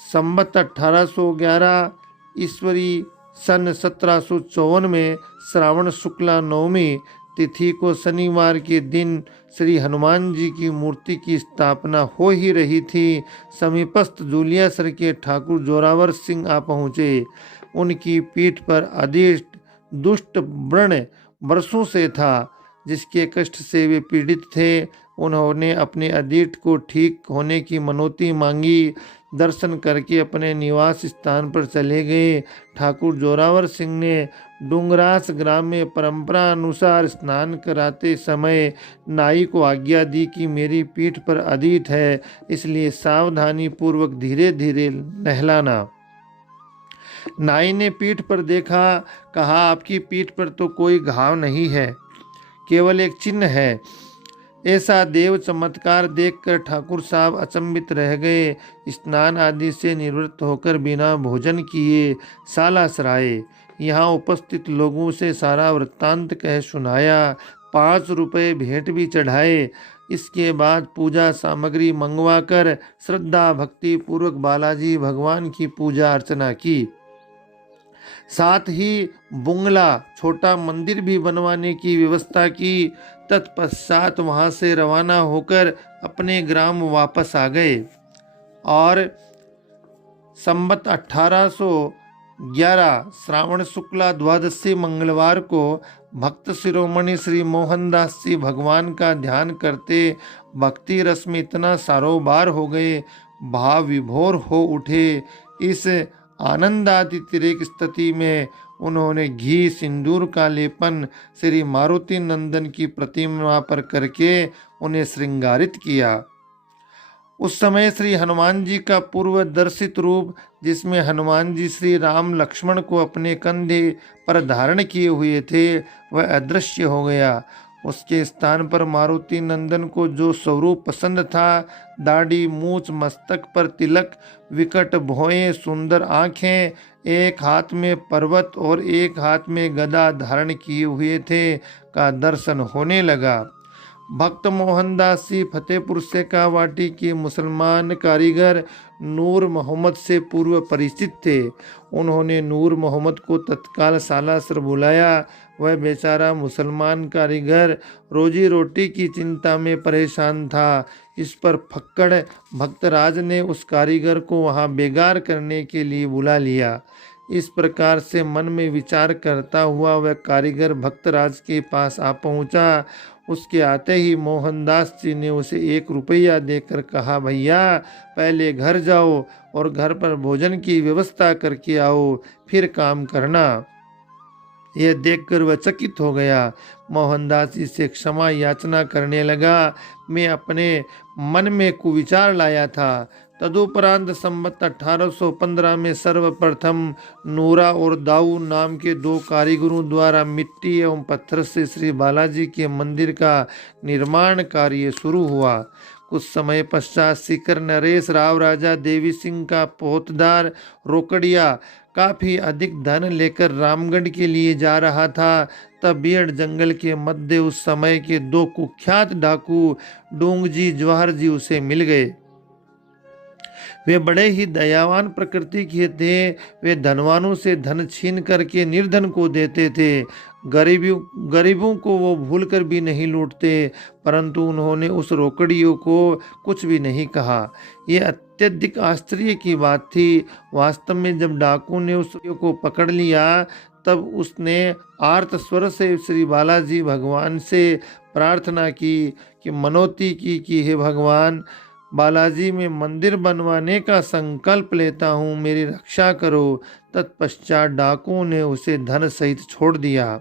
संवत 1811 ईस्वी सन 1754 में श्रावण शुक्ला नवमी तिथि को शनिवार के दिन श्री हनुमान जी की मूर्ति की स्थापना हो ही रही थी। समीपस्थ जूलियासर के ठाकुर जोरावर सिंह आ पहुँचे। उनकी पीठ पर अदृष्ट दुष्ट व्रण वर्षों से था, जिसके कष्ट से वे पीड़ित थे। उन्होंने अपने अदृष्ट को ठीक होने की मनौती मांगी। दर्शन करके अपने निवास स्थान पर चले गए। ठाकुर जोरावर सिंह ने डूंगरास ग्राम में परंपरा अनुसार स्नान कराते समय नाई को आज्ञा दी कि मेरी पीठ पर अदित है, इसलिए सावधानी पूर्वक धीरे धीरे नहलाना। नाई ने पीठ पर देखा, कहा आपकी पीठ पर तो कोई घाव नहीं है, केवल एक चिन्ह है। ऐसा देव चमत्कार देखकर ठाकुर साहब अचंभित रह गए। स्नान आदि से निवृत्त होकर बिना भोजन किए सालासर आए। यहाँ उपस्थित लोगों से सारा वृत्तांत कह सुनाया, 5 रुपए भेंट भी चढ़ाए। इसके बाद पूजा सामग्री मंगवाकर श्रद्धा भक्ति पूर्वक बालाजी भगवान की पूजा अर्चना की। साथ ही बुंगला छोटा मंदिर भी बनवाने की व्यवस्था की। तत्पश्चात वहां से रवाना होकर अपने ग्राम वापस आ गए और संवत 1811 श्रावण शुक्ला द्वादशी मंगलवार को भक्त शिरोमणि श्री मोहनदास जी भगवान का ध्यान करते भक्ति रस में इतना सारोबार हो गए, भाव विभोर हो उठे। इस आनंदातिरेक स्थिति में उन्होंने घी सिंदूर का लेपन श्री मारुति नंदन की प्रतिमा पर करके उन्हें श्रृंगारित किया। उस समय श्री हनुमान जी का पूर्व दर्शित रूप, जिसमें हनुमान जी श्री राम लक्ष्मण को अपने कंधे पर धारण किए हुए थे, वह अदृश्य हो गया। उसके स्थान पर मारुति नंदन को जो स्वरूप पसंद था, दाढ़ी मूछ, मस्तक पर तिलक, विकट भौहें, सुंदर आंखें, एक हाथ में पर्वत और एक हाथ में गदा धारण किए हुए थे, का दर्शन होने लगा। भक्त मोहनदास जी फतेहपुर सेकावाटी के मुसलमान कारीगर नूर मोहम्मद से पूर्व परिचित थे। उन्होंने नूर मोहम्मद को तत्काल सालासर बुलाया। वह बेचारा मुसलमान कारीगर रोजी रोटी की चिंता में परेशान था। इस पर फक्कड़ भक्तराज ने उस कारीगर को वहां बेगार करने के लिए बुला लिया। इस प्रकार से मन में विचार करता हुआ वह कारीगर भक्तराज के पास आ पहुंचा। उसके आते ही मोहनदास जी ने उसे 1 रुपया देकर कहा, भैया पहले घर जाओ और घर पर भोजन की व्यवस्था करके आओ, फिर काम करना। यह देखकर वह चकित हो गया। मोहनदास जी से क्षमा याचना करने लगा। मैं अपने मन में कुविचार लाया था। तदुपरांत संवत 1815 में सर्वप्रथम नूरा और दाऊ नाम के 2 कारीगरों द्वारा मिट्टी एवं पत्थर से श्री बालाजी के मंदिर का निर्माण कार्य शुरू हुआ। कुछ समय पश्चात सीकर नरेश राव राजा देवी सिंह का पोतदार रोकड़िया काफी अधिक धन लेकर रामगढ़ के लिए जा रहा था। तब बेड़ जंगल के मध्य उस समय के 2 कुख्यात डाकू डोंगजी जवाहर जी उसे मिल गए। वे बड़े ही दयावान प्रकृति के थे। वे धनवानों से धन छीन करके निर्धन को देते थे। गरीबों को वो भूल कर भी नहीं लूटते। परंतु उन्होंने उस रोकड़ियों को कुछ भी नहीं कहा। ये अत्यधिक आश्चर्य की बात थी। वास्तव में जब डाकू ने उस को पकड़ लिया, तब उसने आर्त स्वर से श्री बालाजी भगवान से प्रार्थना की कि मनोती की कि हे भगवान, बालाजी में मंदिर बनवाने का संकल्प लेता हूँ, मेरी रक्षा करो। तत्पश्चात डाकुओं ने उसे धन सहित छोड़ दिया।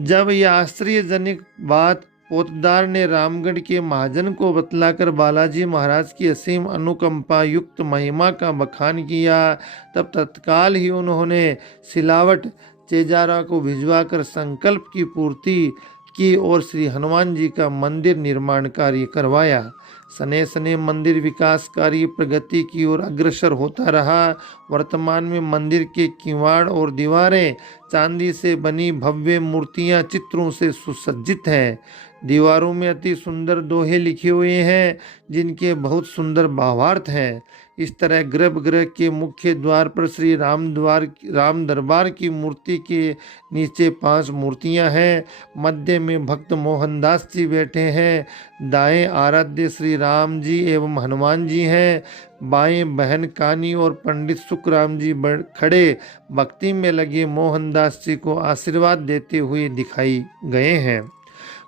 जब यह आश्चर्यजनक बात पोतदार ने रामगढ़ के महाजन को बतलाकर बालाजी महाराज की असीम अनुकंपा युक्त महिमा का बखान किया, तब तत्काल ही उन्होंने सिलावट चेजारा को भिजवाकर संकल्प की पूर्ति की और श्री हनुमान जी का मंदिर निर्माण कार्य करवाया। सने सने मंदिर विकास कार्य प्रगति की ओर अग्रसर होता रहा। वर्तमान में मंदिर के किवाड़ और दीवारें चांदी से बनी भव्य मूर्तियां चित्रों से सुसज्जित हैं। दीवारों में अति सुंदर दोहे लिखे हुए हैं, जिनके बहुत सुंदर भावार्थ हैं। इस तरह गर्भगृह के मुख्य द्वार पर श्री राम दरबार की मूर्ति के नीचे 5 मूर्तियां हैं। मध्य में भक्त मोहनदास जी बैठे हैं। दाएं आराध्य श्री राम जी एवं हनुमान जी हैं। बाएं बहन कानी और पंडित सुखराम जी खड़े भक्ति में लगे मोहनदास जी को आशीर्वाद देते हुए दिखाई गए हैं।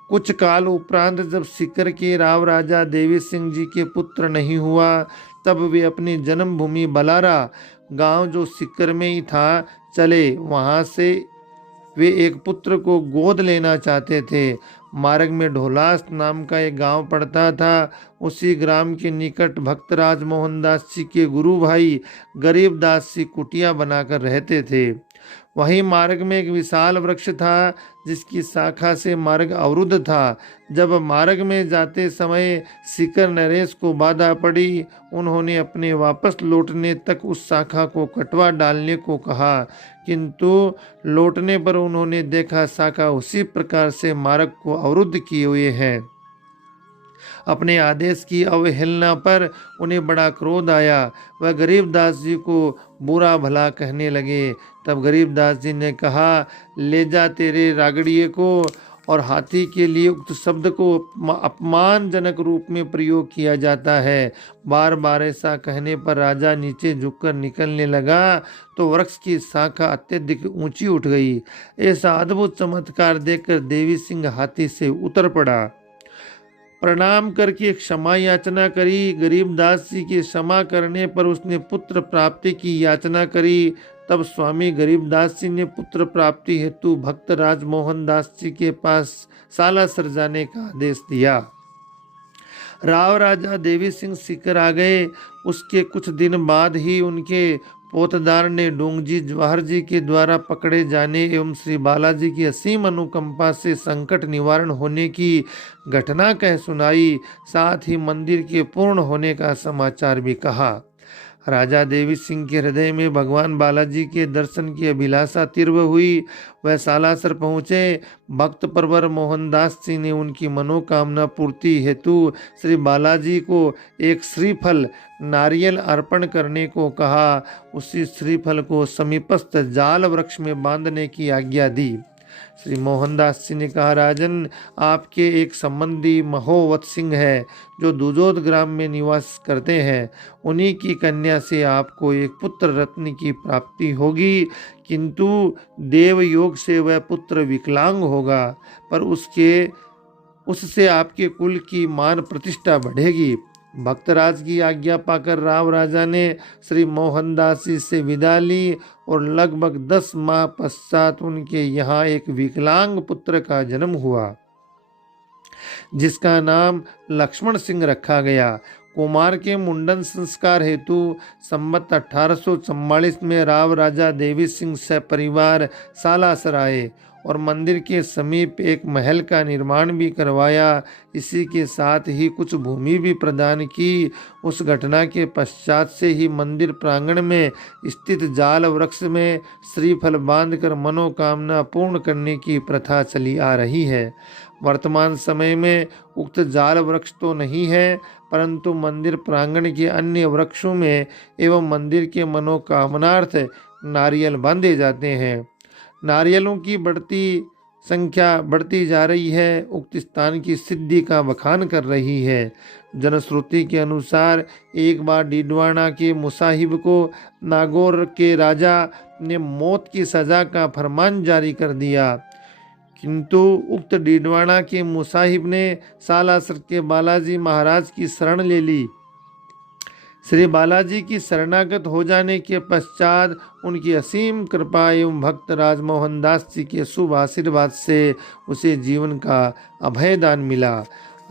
कुछ काल उपरांत जब सीकर के राव राजा देवी सिंह जी के पुत्र नहीं हुआ, तब वे अपनी जन्मभूमि बलारा गांव जो सीकर में ही था चले। वहां से वे एक पुत्र को गोद लेना चाहते थे। मार्ग में ढोलास नाम का एक गांव पड़ता था। उसी ग्राम के निकट भक्तराज मोहनदास जी के गुरु भाई गरीबदास जी कुटिया बनाकर रहते थे। वहीं मार्ग में एक विशाल वृक्ष था जिसकी शाखा से मार्ग अवरुद्ध था। जब मार्ग में जाते समय सिकर नरेश को बाधा पड़ी, उन्होंने अपने वापस लौटने तक उस शाखा को कटवा डालने को कहा, किंतु लौटने पर उन्होंने देखा शाखा उसी प्रकार से मार्ग को अवरुद्ध किए हुए है। अपने आदेश की अवहेलना पर उन्हें बड़ा क्रोध आया। वह गरीबदास जी को बुरा भला कहने लगे। तब गरीबदास जी ने कहा, ले जा तेरे रागड़िए को। और हाथी के लिए उक्त शब्द को अपमानजनक रूप में प्रयोग किया जाता है। बार बार ऐसा कहने पर राजा नीचे झुककर निकलने लगा तो वृक्ष की शाखा अत्यधिक ऊंची उठ गई। ऐसा अद्भुत चमत्कार देखकर देवी सिंह हाथी से उतर पड़ा। प्रणाम करके क्षमा याचना करी। गरीबदास जी के क्षमा करने पर उसने पुत्र प्राप्ति की याचना करी। तब स्वामी गरीबदास जी ने पुत्र प्राप्ति हेतु भक्त राज मोहनदास जी के पास सालासर जाने का आदेश दिया। राव राजा देवी सिंह सीकर आ गए। उसके कुछ दिन बाद ही उनके पोतदार ने डोंगजी जवाहर जी के द्वारा पकड़े जाने एवं श्री बालाजी की असीम अनुकंपा से संकट निवारण होने की घटना कह सुनाई। साथ ही मंदिर के पूर्ण होने का समाचार भी कहा। राजा देवी सिंह के हृदय में भगवान बालाजी के दर्शन की अभिलाषा तीव्र हुई। वह सालासर पहुँचे। भक्त परवर मोहनदास जी ने उनकी मनोकामना पूर्ति हेतु श्री बालाजी को एक श्रीफल नारियल अर्पण करने को कहा। उसी श्रीफल को समीपस्थ जाल वृक्ष में बांधने की आज्ञा दी। श्री मोहनदास जी ने कहा, राजन, आपके एक संबंधी महोवत सिंह है जो दुजोद ग्राम में निवास करते हैं। उन्हीं की कन्या से आपको एक पुत्र रत्न की प्राप्ति होगी, किंतु देव योग से वह पुत्र विकलांग होगा, पर उससे आपके कुल की मान प्रतिष्ठा बढ़ेगी। भक्तराज की आज्ञा पाकर राव राजा ने श्री मोहनदास जी से विदा ली और लगभग 10 माह पश्चात उनके यहाँ एक विकलांग पुत्र का जन्म हुआ, जिसका नाम लक्ष्मण सिंह रखा गया। कुमार के मुंडन संस्कार हेतु संवत 1844 में राव राजा देवी सिंह सपरिवार सालासर आए और मंदिर के समीप एक महल का निर्माण भी करवाया। इसी के साथ ही कुछ भूमि भी प्रदान की। उस घटना के पश्चात से ही मंदिर प्रांगण में स्थित जाल वृक्ष में श्रीफल बांधकर मनोकामना पूर्ण करने की प्रथा चली आ रही है। वर्तमान समय में उक्त जाल वृक्ष तो नहीं है, परंतु मंदिर प्रांगण के अन्य वृक्षों में एवं मंदिर के मनोकामनार्थ नारियल बांधे जाते हैं। नारियलों की संख्या बढ़ती जा रही है। उक्त स्थान की सिद्धि का बखान कर रही है। जनश्रुति के अनुसार एक बार डीडवाना के मुसाहिब को नागौर के राजा ने मौत की सजा का फरमान जारी कर दिया, किंतु उक्त डीडवाना के मुसाहिब ने सालासर के बालाजी महाराज की शरण ले ली। श्री बालाजी की शरणागत हो जाने के पश्चात उनकी असीम कृपा एवं भक्त राज मोहनदास जी के शुभ आशीर्वाद से उसे जीवन का अभय दान मिला।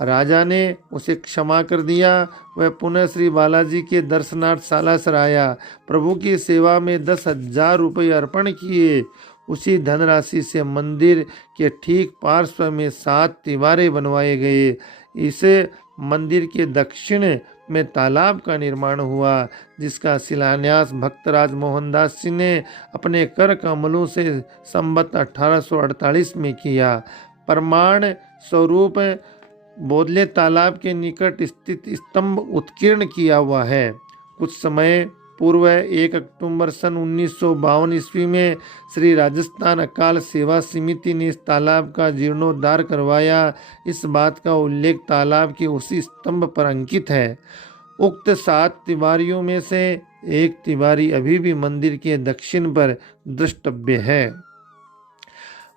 राजा ने उसे क्षमा कर दिया। वह पुनः श्री बालाजी के दर्शनार्थ सालासर आया। प्रभु की सेवा में 10,000 रुपये अर्पण किए। उसी धनराशि से मंदिर के ठीक पार्श्व में 7 दीवारें बनवाए गए। इस मंदिर के दक्षिण में तालाब का निर्माण हुआ, जिसका शिलान्यास भक्तराज मोहनदास जी ने अपने कर कमलों से संवत 1848 में किया। प्रमाण स्वरूप बोदले तालाब के निकट स्थित स्तंभ उत्कीर्ण किया हुआ है। कुछ समय पूर्व 1 अक्टूबर सन 1952 ईस्वी में श्री राजस्थान अकाल सेवा समिति ने इस तालाब का जीर्णोद्धार करवाया। इस बात का उल्लेख तालाब के उसी स्तंभ पर अंकित है। उक्त 7 तिवारियों में से एक तिवारी अभी भी मंदिर के दक्षिण पर द्रष्टव्य है।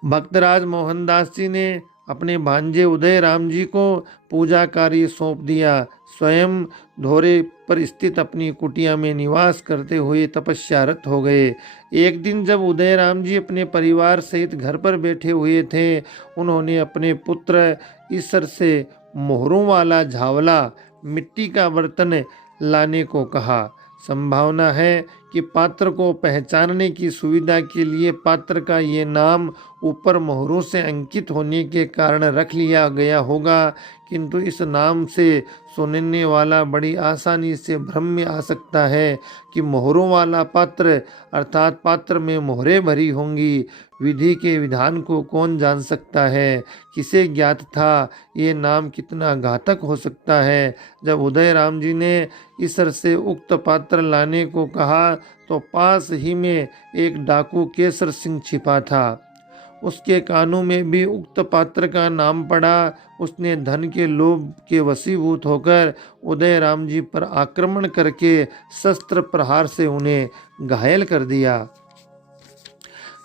भक्तराज मोहनदास जी ने अपने भांजे उदय राम जी को पूजा कार्य सौंप दिया। स्वयं धोरे पर स्थित अपनी कुटिया में निवास करते हुए तपस्यारत हो गए। एक दिन जब उदय राम जी अपने परिवार सहित घर पर बैठे हुए थे, उन्होंने अपने पुत्र ईसर से मोहरों वाला झावला मिट्टी का बर्तन लाने को कहा। संभावना है कि पात्र को पहचानने की सुविधा के लिए पात्र का ये नाम ऊपर मोहरों से अंकित होने के कारण रख लिया गया होगा, किंतु इस नाम से सुनने वाला बड़ी आसानी से भ्रम में आ सकता है कि मोहरों वाला पात्र अर्थात पात्र में मोहरें भरी होंगी। विधि के विधान को कौन जान सकता है, किसे ज्ञात था ये नाम कितना घातक हो सकता है। जब उदय राम जी ने ईसर से उक्त पात्र लाने को कहा तो पास ही में एक डाकू केसर सिंह छिपा था। उसके कानों में भी उक्त पात्र का नाम पड़ा। उसने धन के लोभ के वशीभूत होकर उदय राम जी पर आक्रमण करके शस्त्र प्रहार से उन्हें घायल कर दिया।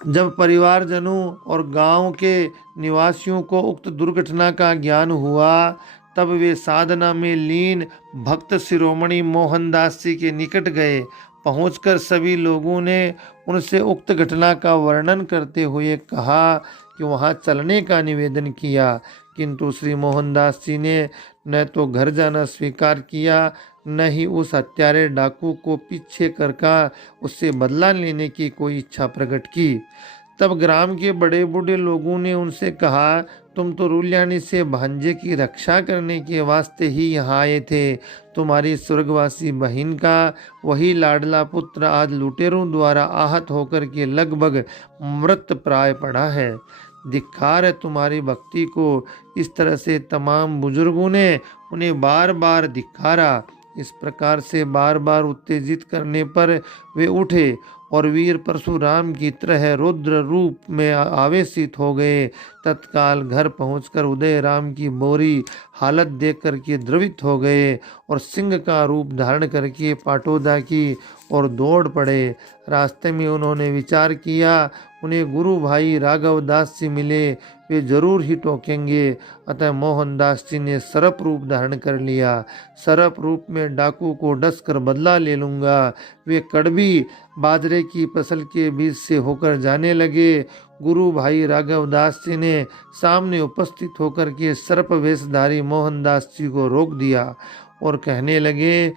जब परिवारजनों और गांव के निवासियों को उक्त दुर्घटना का ज्ञान हुआ, तब वे साधना में लीन भक्त शिरोमणि मोहनदास जी के निकट गए। पहुंचकर सभी लोगों ने उनसे उक्त घटना का वर्णन करते हुए कहा कि वहां चलने का निवेदन किया, किंतु श्री मोहनदास जी ने न तो घर जाना स्वीकार किया, न ही उस हत्यारे डाकू को पीछे कर उससे बदला लेने की कोई इच्छा प्रकट की। तब ग्राम के बड़े बूढ़े लोगों ने उनसे कहा, तुम तो रुल्यानी से भांजे की रक्षा करने के वास्ते ही यहाँ आए थे। तुम्हारी स्वर्गवासी बहन का वही लाडला पुत्र आज लुटेरों द्वारा आहत होकर के लगभग मृत प्राय पड़ा है। धिक्कार है तुम्हारी भक्ति को। इस तरह से तमाम बुजुर्गों ने उन्हें बार बार धिक्कारा। इस प्रकार से बार बार उत्तेजित करने पर वे उठे और वीर परशुराम की तरह रुद्र रूप में आवेशित हो गए। तत्काल घर पहुंचकर उदय राम की बोरी हालत देख करके द्रवित हो गए और सिंह का रूप धारण करके पाटोदा की और दौड़ पड़े। रास्ते में उन्होंने विचार किया, उन्हें गुरु भाई राघव दास जी मिले, वे जरूर ही टोकेंगे। अतः मोहनदास जी ने सर्प रूप धारण कर लिया। सर्प रूप में डाकू को डस कर बदला ले लूंगा। वे कड़वी बाजरे की फसल के बीच से होकर जाने लगे। गुरु भाई राघव दास जी ने सामने उपस्थित होकर के सर्प वेशधारी मोहनदास जी को रोक दिया और कहने लगे,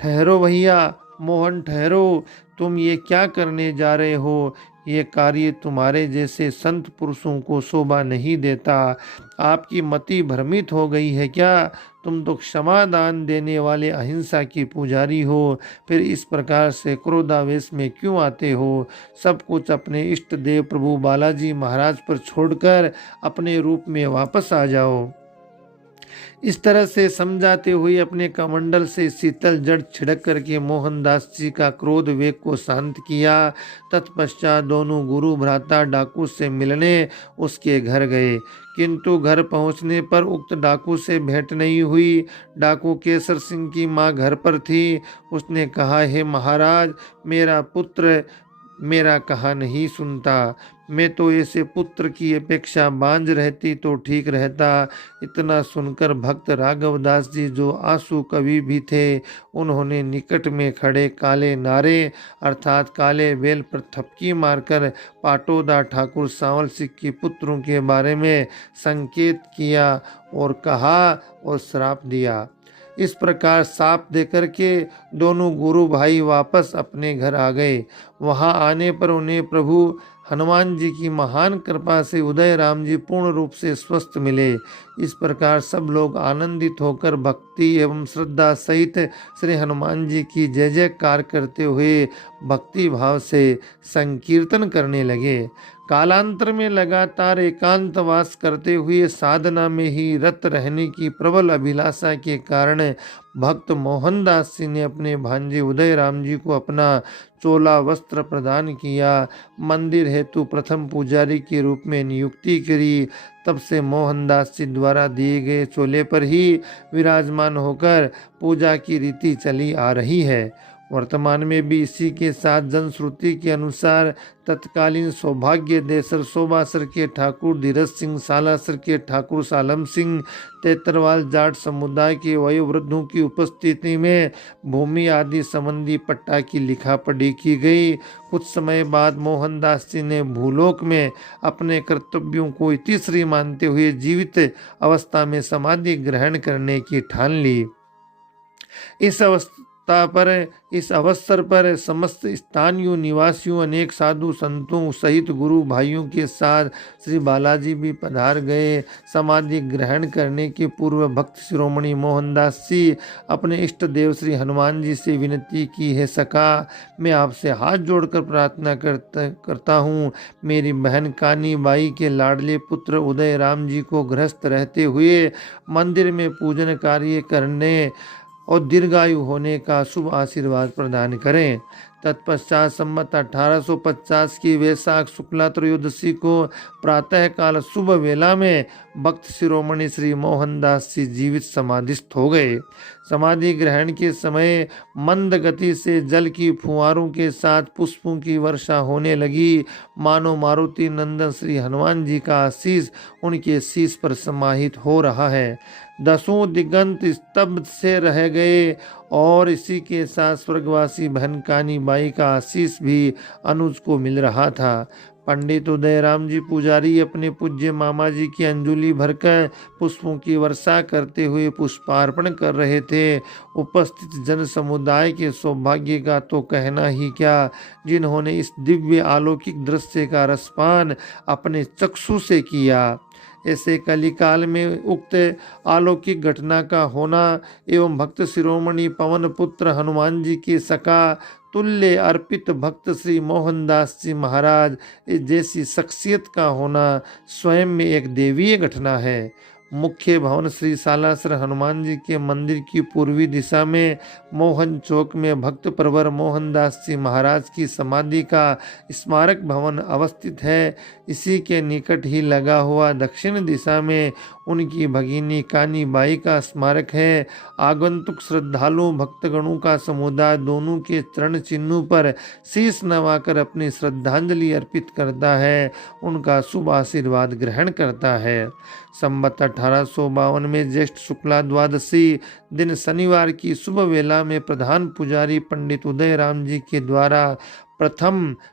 ठहरो भैया, मोहन ठहरो, तुम ये क्या करने जा रहे हो? ये कार्य तुम्हारे जैसे संत पुरुषों को शोभा नहीं देता। आपकी मति भ्रमित हो गई है क्या? तुम तो क्षमादान देने वाले अहिंसा की पुजारी हो, फिर इस प्रकार से क्रोधावेश में क्यों आते हो? सब कुछ अपने इष्ट देव प्रभु बालाजी महाराज पर छोड़कर अपने रूप में वापस आ जाओ। इस तरह से समझाते हुए अपने कमंडल से शीतल जड़ छिड़क करके मोहनदास जी का क्रोध वेग को शांत किया। तत्पश्चात दोनों गुरु भ्राता डाकू से मिलने उसके घर गए, किंतु घर पहुंचने पर उक्त डाकू से भेंट नहीं हुई। डाकू केसर सिंह की मां घर पर थी। उसने कहा, हे महाराज, मेरा पुत्र मेरा कहा नहीं सुनता। मैं तो ऐसे पुत्र की अपेक्षा बांझ रहती तो ठीक रहता। इतना सुनकर भक्त राघवदास जी, जो आंसू कवि भी थे, उन्होंने निकट में खड़े काले नारे अर्थात काले बेल पर थपकी मारकर पाटोदा ठाकुर सांवल सिंह के पुत्रों के बारे में संकेत किया और कहा और श्राप दिया। इस प्रकार साप देकर के दोनों गुरु भाई वापस अपने घर आ गए। वहां आने पर उन्हें प्रभु हनुमान जी की महान कृपा से उदय राम जी पूर्ण रूप से स्वस्थ मिले। इस प्रकार सब लोग आनंदित होकर भक्ति एवं श्रद्धा सहित श्री हनुमान जी की जय जयकार करते हुए भक्ति भाव से संकीर्तन करने लगे। कालांतर में लगातार एकांतवास करते हुए साधना में ही रत रहने की प्रबल अभिलाषा के कारण भक्त मोहनदास जी ने अपने भांजे उदय राम जी को अपना चोला वस्त्र प्रदान किया। मंदिर हेतु प्रथम पुजारी के रूप में नियुक्ति करी। तब से मोहनदास जी द्वारा दिए गए चोले पर ही विराजमान होकर पूजा की रीति चली आ रही है। वर्तमान में भी इसी के साथ जनश्रुति के अनुसार तत्कालीन सौभाग्य देसर सोबासर के ठाकुर धीरज सिंह, सालासर के ठाकुर सालम सिंह, तेतरवाल जाट समुदाय के वयोवृद्धों की उपस्थिति में भूमि आदि संबंधी पट्टा की लिखा पढ़ी की गई। कुछ समय बाद मोहनदास जी ने भूलोक में अपने कर्तव्यों को इतिश्री मानते हुए जीवित अवस्था में समाधि ग्रहण करने की ठान ली। इस अवसर पर समस्त स्थानीय निवासियों, अनेक साधु संतों सहित गुरु भाइयों के साथ श्री बालाजी भी पधार गए। समाधि ग्रहण करने के पूर्व भक्त शिरोमणि मोहनदास जी अपने इष्ट देव श्री हनुमान जी से विनती की है, सखा मैं आपसे हाथ जोड़कर प्रार्थना करता हूँ, मेरी बहन कानी बाई के लाडले पुत्र उदय राम जी को गृहस्थ रहते हुए मंदिर में पूजन कार्य करने और दीर्घायु होने का शुभ आशीर्वाद प्रदान करें। तत्पश्चात संवत 1850 की वैशाख शुक्ला त्रयोदशी को प्रातः काल शुभ वेला में भक्त शिरोमणि श्री मोहनदास जी जीवित समाधिस्थ हो गए। समाधि ग्रहण के समय मंद गति से जल की फुहारों के साथ पुष्पों की वर्षा होने लगी, मानो मारुति नंदन श्री हनुमान जी का आशीष उनके शीश पर समाहित हो रहा है। दसों दिगंत स्तब्ध से रह गए और इसी के साथ स्वर्गवासी बहन कानी बाई का आशीष भी अनुज को मिल रहा था। पंडित उदय राम जी पुजारी अपने पूज्य मामा जी की अंजुलि भरकर पुष्पों की वर्षा करते हुए पुष्पार्पण कर रहे थे। उपस्थित जन समुदाय के सौभाग्य का तो कहना ही क्या, जिन्होंने इस दिव्य अलौकिक दृश्य का रसपान अपने चक्षु से किया। ऐसे कलिकाल में उक्त अलौकिक घटना का होना एवं भक्त शिरोमणि पवन पुत्र हनुमान जी के सखा तुल्य अर्पित भक्त श्री मोहनदास जी महाराज जैसी शख्सियत का होना स्वयं में एक देवीय घटना है। मुख्य भवन श्री सालासर हनुमान जी के मंदिर की पूर्वी दिशा में मोहन चौक में भक्त प्रवर मोहनदास जी महाराज की समाधि का स्मारक भवन अवस्थित है। इसी के निकट ही लगा हुआ दक्षिण दिशा में उनकी भगिनी कानी बाई का स्मारक है। आगंतुक श्रद्धालु भक्तगणों का समुदाय दोनों के चरण चिन्हों पर शीश नवाकर अपनी श्रद्धांजलि अर्पित करता है, उनका शुभ आशीर्वाद ग्रहण करता है। संवत 1852 में ज्येष्ठ शुक्ला द्वादशी दिन शनिवार की शुभ वेला में प्रधान पुजारी पंडित उदय राम जी के द्वारा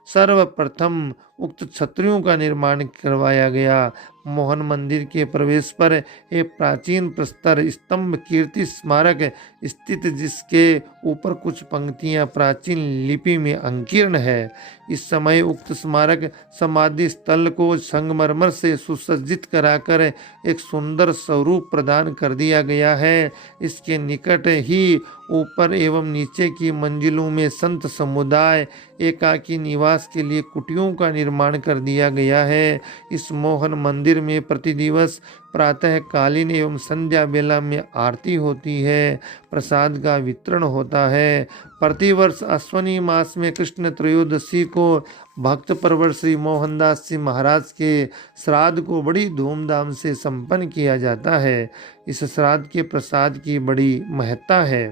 सर्वप्रथम उक्त छत्रियों का निर्माण करवाया गया। मोहन मंदिर के प्रवेश पर एक प्राचीन प्रस्तर स्तंभ कीर्ति स्मारक स्थित, जिसके ऊपर कुछ पंक्तियां प्राचीन लिपि में अंकीर्ण है। इस समय उक्त स्मारक समाधि स्थल को संगमरमर से सुसज्जित कराकर एक सुंदर स्वरूप प्रदान कर दिया गया है। इसके निकट ही ऊपर एवं नीचे की मंजिलों में संत समुदाय एकाकी निवास के लिए कुटियों का निर्माण कर दिया गया है। इस मोहन मंदिर में प्रतिदिवस प्रातः कालीन एवं संध्या बेला में आरती होती है, प्रसाद का वितरण होता है। प्रतिवर्ष अश्वनी मास में कृष्ण त्रयोदशी को भक्त प्रवर श्री मोहनदास जी महाराज के श्राद्ध को बड़ी धूमधाम से संपन्न किया जाता है। इस श्राद्ध के प्रसाद की बड़ी महत्ता है।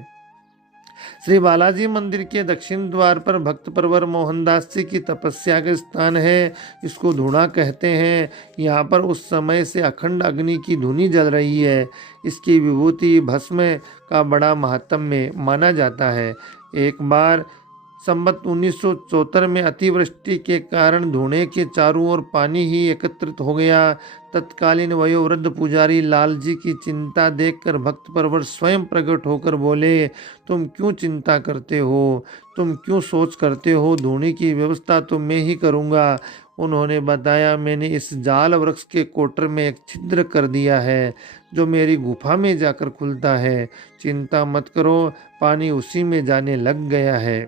श्री बालाजी मंदिर के दक्षिण द्वार पर भक्त प्रवर मोहनदास जी की तपस्या का स्थान है। इसको धूणा कहते हैं। यहाँ पर उस समय से अखंड अग्नि की धुनी जल रही है। इसकी विभूति भस्म का बड़ा महात्म्य माना जाता है। एक बार संवत 1974 में अतिवृष्टि के कारण धूणे के चारों ओर पानी ही एकत्रित हो गया। तत्कालीन वयोवृद्ध पुजारी लाल जी की चिंता देखकर भक्त प्रवर स्वयं प्रकट होकर बोले, तुम क्यों चिंता करते हो, तुम क्यों सोच करते हो, धूणे की व्यवस्था तो मैं ही करूँगा। उन्होंने बताया, मैंने इस जाल वृक्ष के कोटर में एक छिद्र कर दिया है जो मेरी गुफा में जाकर खुलता है। चिंता मत करो, पानी उसी में जाने लग गया है।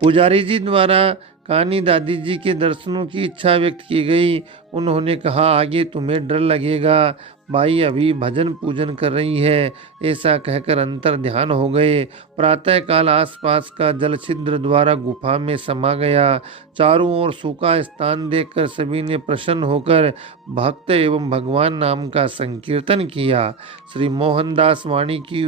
पुजारी जी द्वारा कानी दादी जी के दर्शनों की इच्छा व्यक्त की गई। उन्होंने कहा, आगे तुम्हें डर लगेगा, भाई अभी भजन पूजन कर रही है। ऐसा कहकर अंतर ध्यान हो गए। प्रातः काल आसपास का जल छिद्र द्वारा गुफा में समा गया। चारों ओर सूखा स्थान देखकर सभी ने प्रसन्न होकर भक्त एवं भगवान नाम का संकीर्तन किया। श्री मोहनदास वाणी की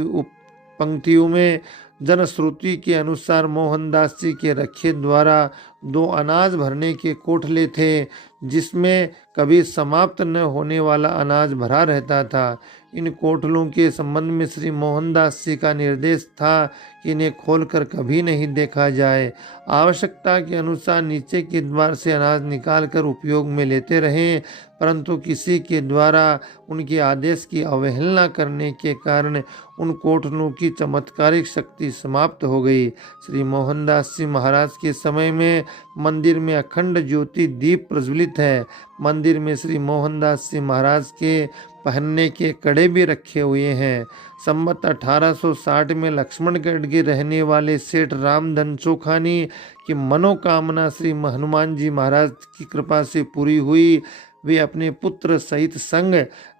पंक्तियों में जनश्रुति के अनुसार मोहनदास जी के रखे द्वारा 2 अनाज भरने के कोठले थे, जिसमें कभी समाप्त न होने वाला अनाज भरा रहता था। इन कोठलों के संबंध में श्री मोहनदास जी का निर्देश था कि इन्हें खोलकर कभी नहीं देखा जाए। आवश्यकता के अनुसार नीचे के द्वार से अनाज निकालकर उपयोग में लेते रहें, परंतु किसी के द्वारा उनके आदेश की अवहेलना करने के कारण उन कोठलों की चमत्कारिक शक्ति समाप्त हो गई। श्री मोहनदास जी महाराज के समय में मंदिर में अखंड ज्योति दीप प्रज्वलित है। मंदिर में श्री मोहनदास जी महाराज के पहनने के कड़े भी रखे हुए हैं। संवत 1860 में लक्ष्मणगढ़ के रहने वाले सेठ रामधन चोखानी की मनोकामना श्री हनुमान जी महाराज की कृपा से पूरी हुई। वे अपने पुत्र सहित संग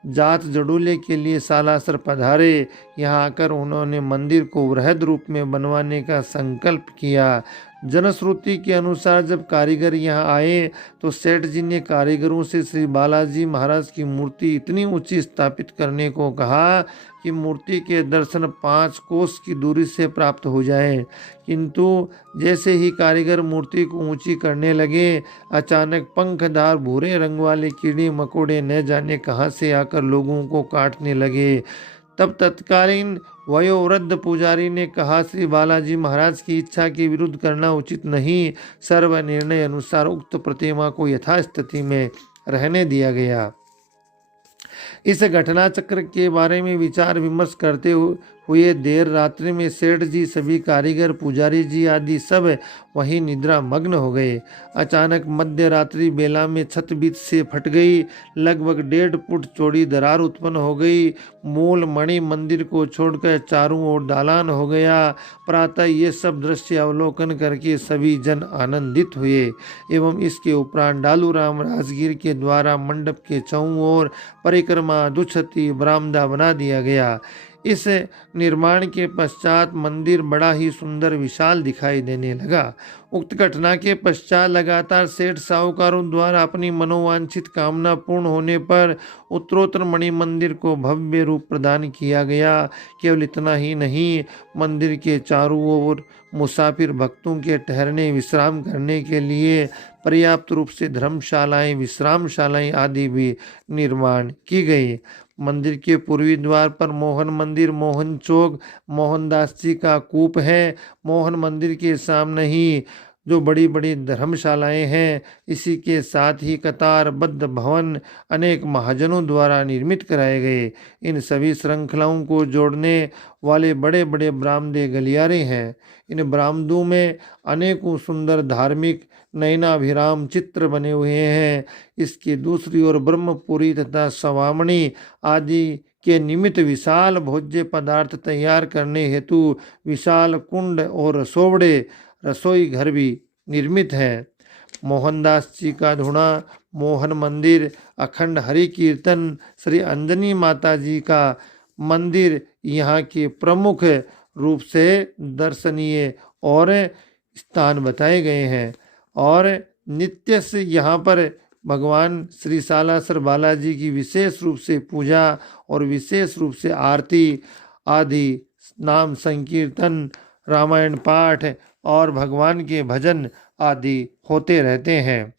जात जड़ूले के लिए सालासर पधारे। यहाँ आकर उन्होंने मंदिर को वृहद रूप में बनवाने का संकल्प किया। जनश्रुति के अनुसार जब कारीगर यहाँ आए तो सेठ जी ने कारीगरों से श्री बालाजी महाराज की मूर्ति इतनी ऊंची स्थापित करने को कहा कि मूर्ति के दर्शन 5 कोस की दूरी से प्राप्त हो जाएं। किंतु जैसे ही कारीगर मूर्ति को ऊंची करने लगे, अचानक पंखदार भूरे रंग वाले कीड़े मकोड़े न जाने कहां से आकर लोगों को काटने लगे। तब तत्कालीन वयोवृद्ध पुजारी ने कहा, श्री बालाजी महाराज की इच्छा के विरुद्ध करना उचित नहीं। सर्व निर्णय अनुसार उक्त प्रतिमा को यथास्थिति में रहने दिया गया। इस घटना चक्र के बारे में विचार विमर्श करते हुए देर रात्रि में सेठ जी, सभी कारीगर, पुजारी जी आदि सब वहीं निद्रा मग्न हो गए। अचानक मध्य रात्रि बेला में छत बीच से फट गई। लगभग 1.5 फुट चौड़ी दरार उत्पन्न हो गई। मूल मणि मंदिर को छोड़कर चारों ओर दालान हो गया। प्रातः ये सब दृश्य अवलोकन करके सभी जन आनंदित हुए एवं इसके उपरांत डालू राम राजगीर के द्वारा मंडप के चौं ओर परिक्रमा दुछती बरामदा बना दिया गया। इस निर्माण के पश्चात मंदिर बड़ा ही सुंदर विशाल दिखाई देने लगा। उक्त घटना के पश्चात लगातार सेठ साहूकारों द्वारा अपनी मनोवांछित कामना पूर्ण होने पर उत्तरोत्तर मणि मंदिर को भव्य रूप प्रदान किया गया। केवल इतना ही नहीं, मंदिर के चारों ओर मुसाफिर भक्तों के ठहरने विश्राम करने के लिए पर्याप्त रूप से धर्मशालाएं, विश्रामशालाएं आदि भी निर्माण की गई। मंदिर के पूर्वी द्वार पर मोहन मंदिर, मोहन चौक, मोहनदास जी का कूप है। मोहन मंदिर के सामने ही जो बड़ी बड़ी धर्मशालाएं हैं, इसी के साथ ही कतारबद्ध भवन अनेक महाजनों द्वारा निर्मित कराए गए। इन सभी श्रृंखलाओं को जोड़ने वाले बड़े बड़े बरामदे गलियारे हैं। इन बरामदों में अनेकों सुंदर धार्मिक नयनाभिराम चित्र बने हुए हैं। इसकी दूसरी ओर ब्रह्मपुरी तथा सवामणी आदि के निमित्त विशाल भोज्य पदार्थ तैयार करने हेतु विशाल कुंड और रसोड़े रसोई घर भी निर्मित हैं। मोहनदास जी का धुना, मोहन मंदिर, अखंड हरि कीर्तन, श्री अंजनी माता जी का मंदिर यहाँ के प्रमुख रूप से दर्शनीय और स्थान बताए गए हैं। और नित्य से यहाँ पर भगवान श्री सालासर बालाजी की विशेष रूप से पूजा और विशेष रूप से आरती आदि, नाम संकीर्तन, रामायण पाठ और भगवान के भजन आदि होते रहते हैं।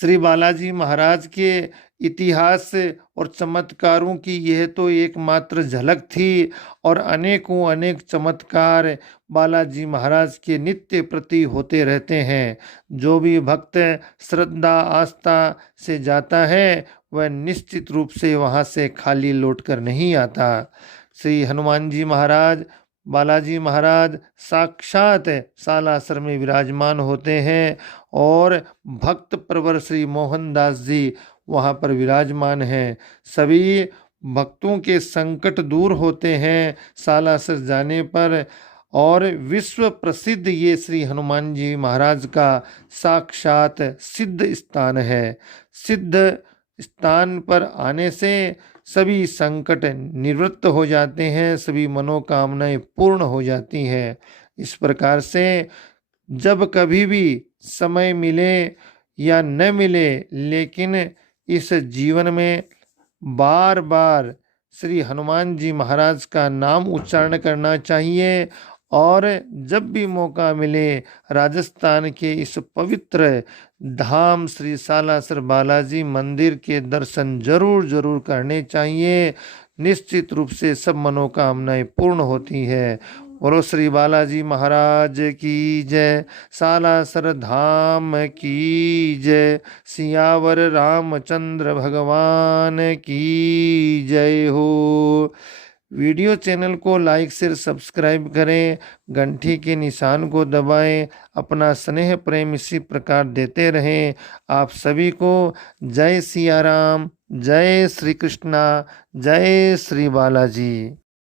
श्री बालाजी महाराज के इतिहास और चमत्कारों की यह तो एकमात्र झलक थी और अनेकों अनेक चमत्कार बालाजी महाराज के नित्य प्रति होते रहते हैं। जो भी भक्त श्रद्धा आस्था से जाता है वह निश्चित रूप से वहाँ से खाली लौटकर नहीं आता। श्री हनुमान जी महाराज, बालाजी महाराज साक्षात सालासर में विराजमान होते हैं और भक्त प्रवर श्री मोहनदास जी वहाँ पर विराजमान हैं। सभी भक्तों के संकट दूर होते हैं सालासर जाने पर। और विश्व प्रसिद्ध ये श्री हनुमान जी महाराज का साक्षात सिद्ध स्थान है। सिद्ध स्थान पर आने से सभी संकट निवृत्त हो जाते हैं, सभी मनोकामनाएं पूर्ण हो जाती हैं। इस प्रकार से जब कभी भी समय मिले या न मिले, लेकिन इस जीवन में बार बार श्री हनुमान जी महाराज का नाम उच्चारण करना चाहिए। और जब भी मौका मिले राजस्थान के इस पवित्र धाम श्री सालासर बालाजी मंदिर के दर्शन जरूर जरूर करने चाहिए। निश्चित रूप से सब मनोकामनाएं पूर्ण होती है। बोलो श्री बालाजी महाराज की जय, सालासर धाम की जय, सियावर रामचंद्र भगवान की जय हो। वीडियो चैनल को लाइक शेयर सब्सक्राइब करें, घंटी के निशान को दबाएं, अपना स्नेह प्रेम इसी प्रकार देते रहें। आप सभी को जय सिया राम, जय श्री कृष्णा, जय श्री बालाजी।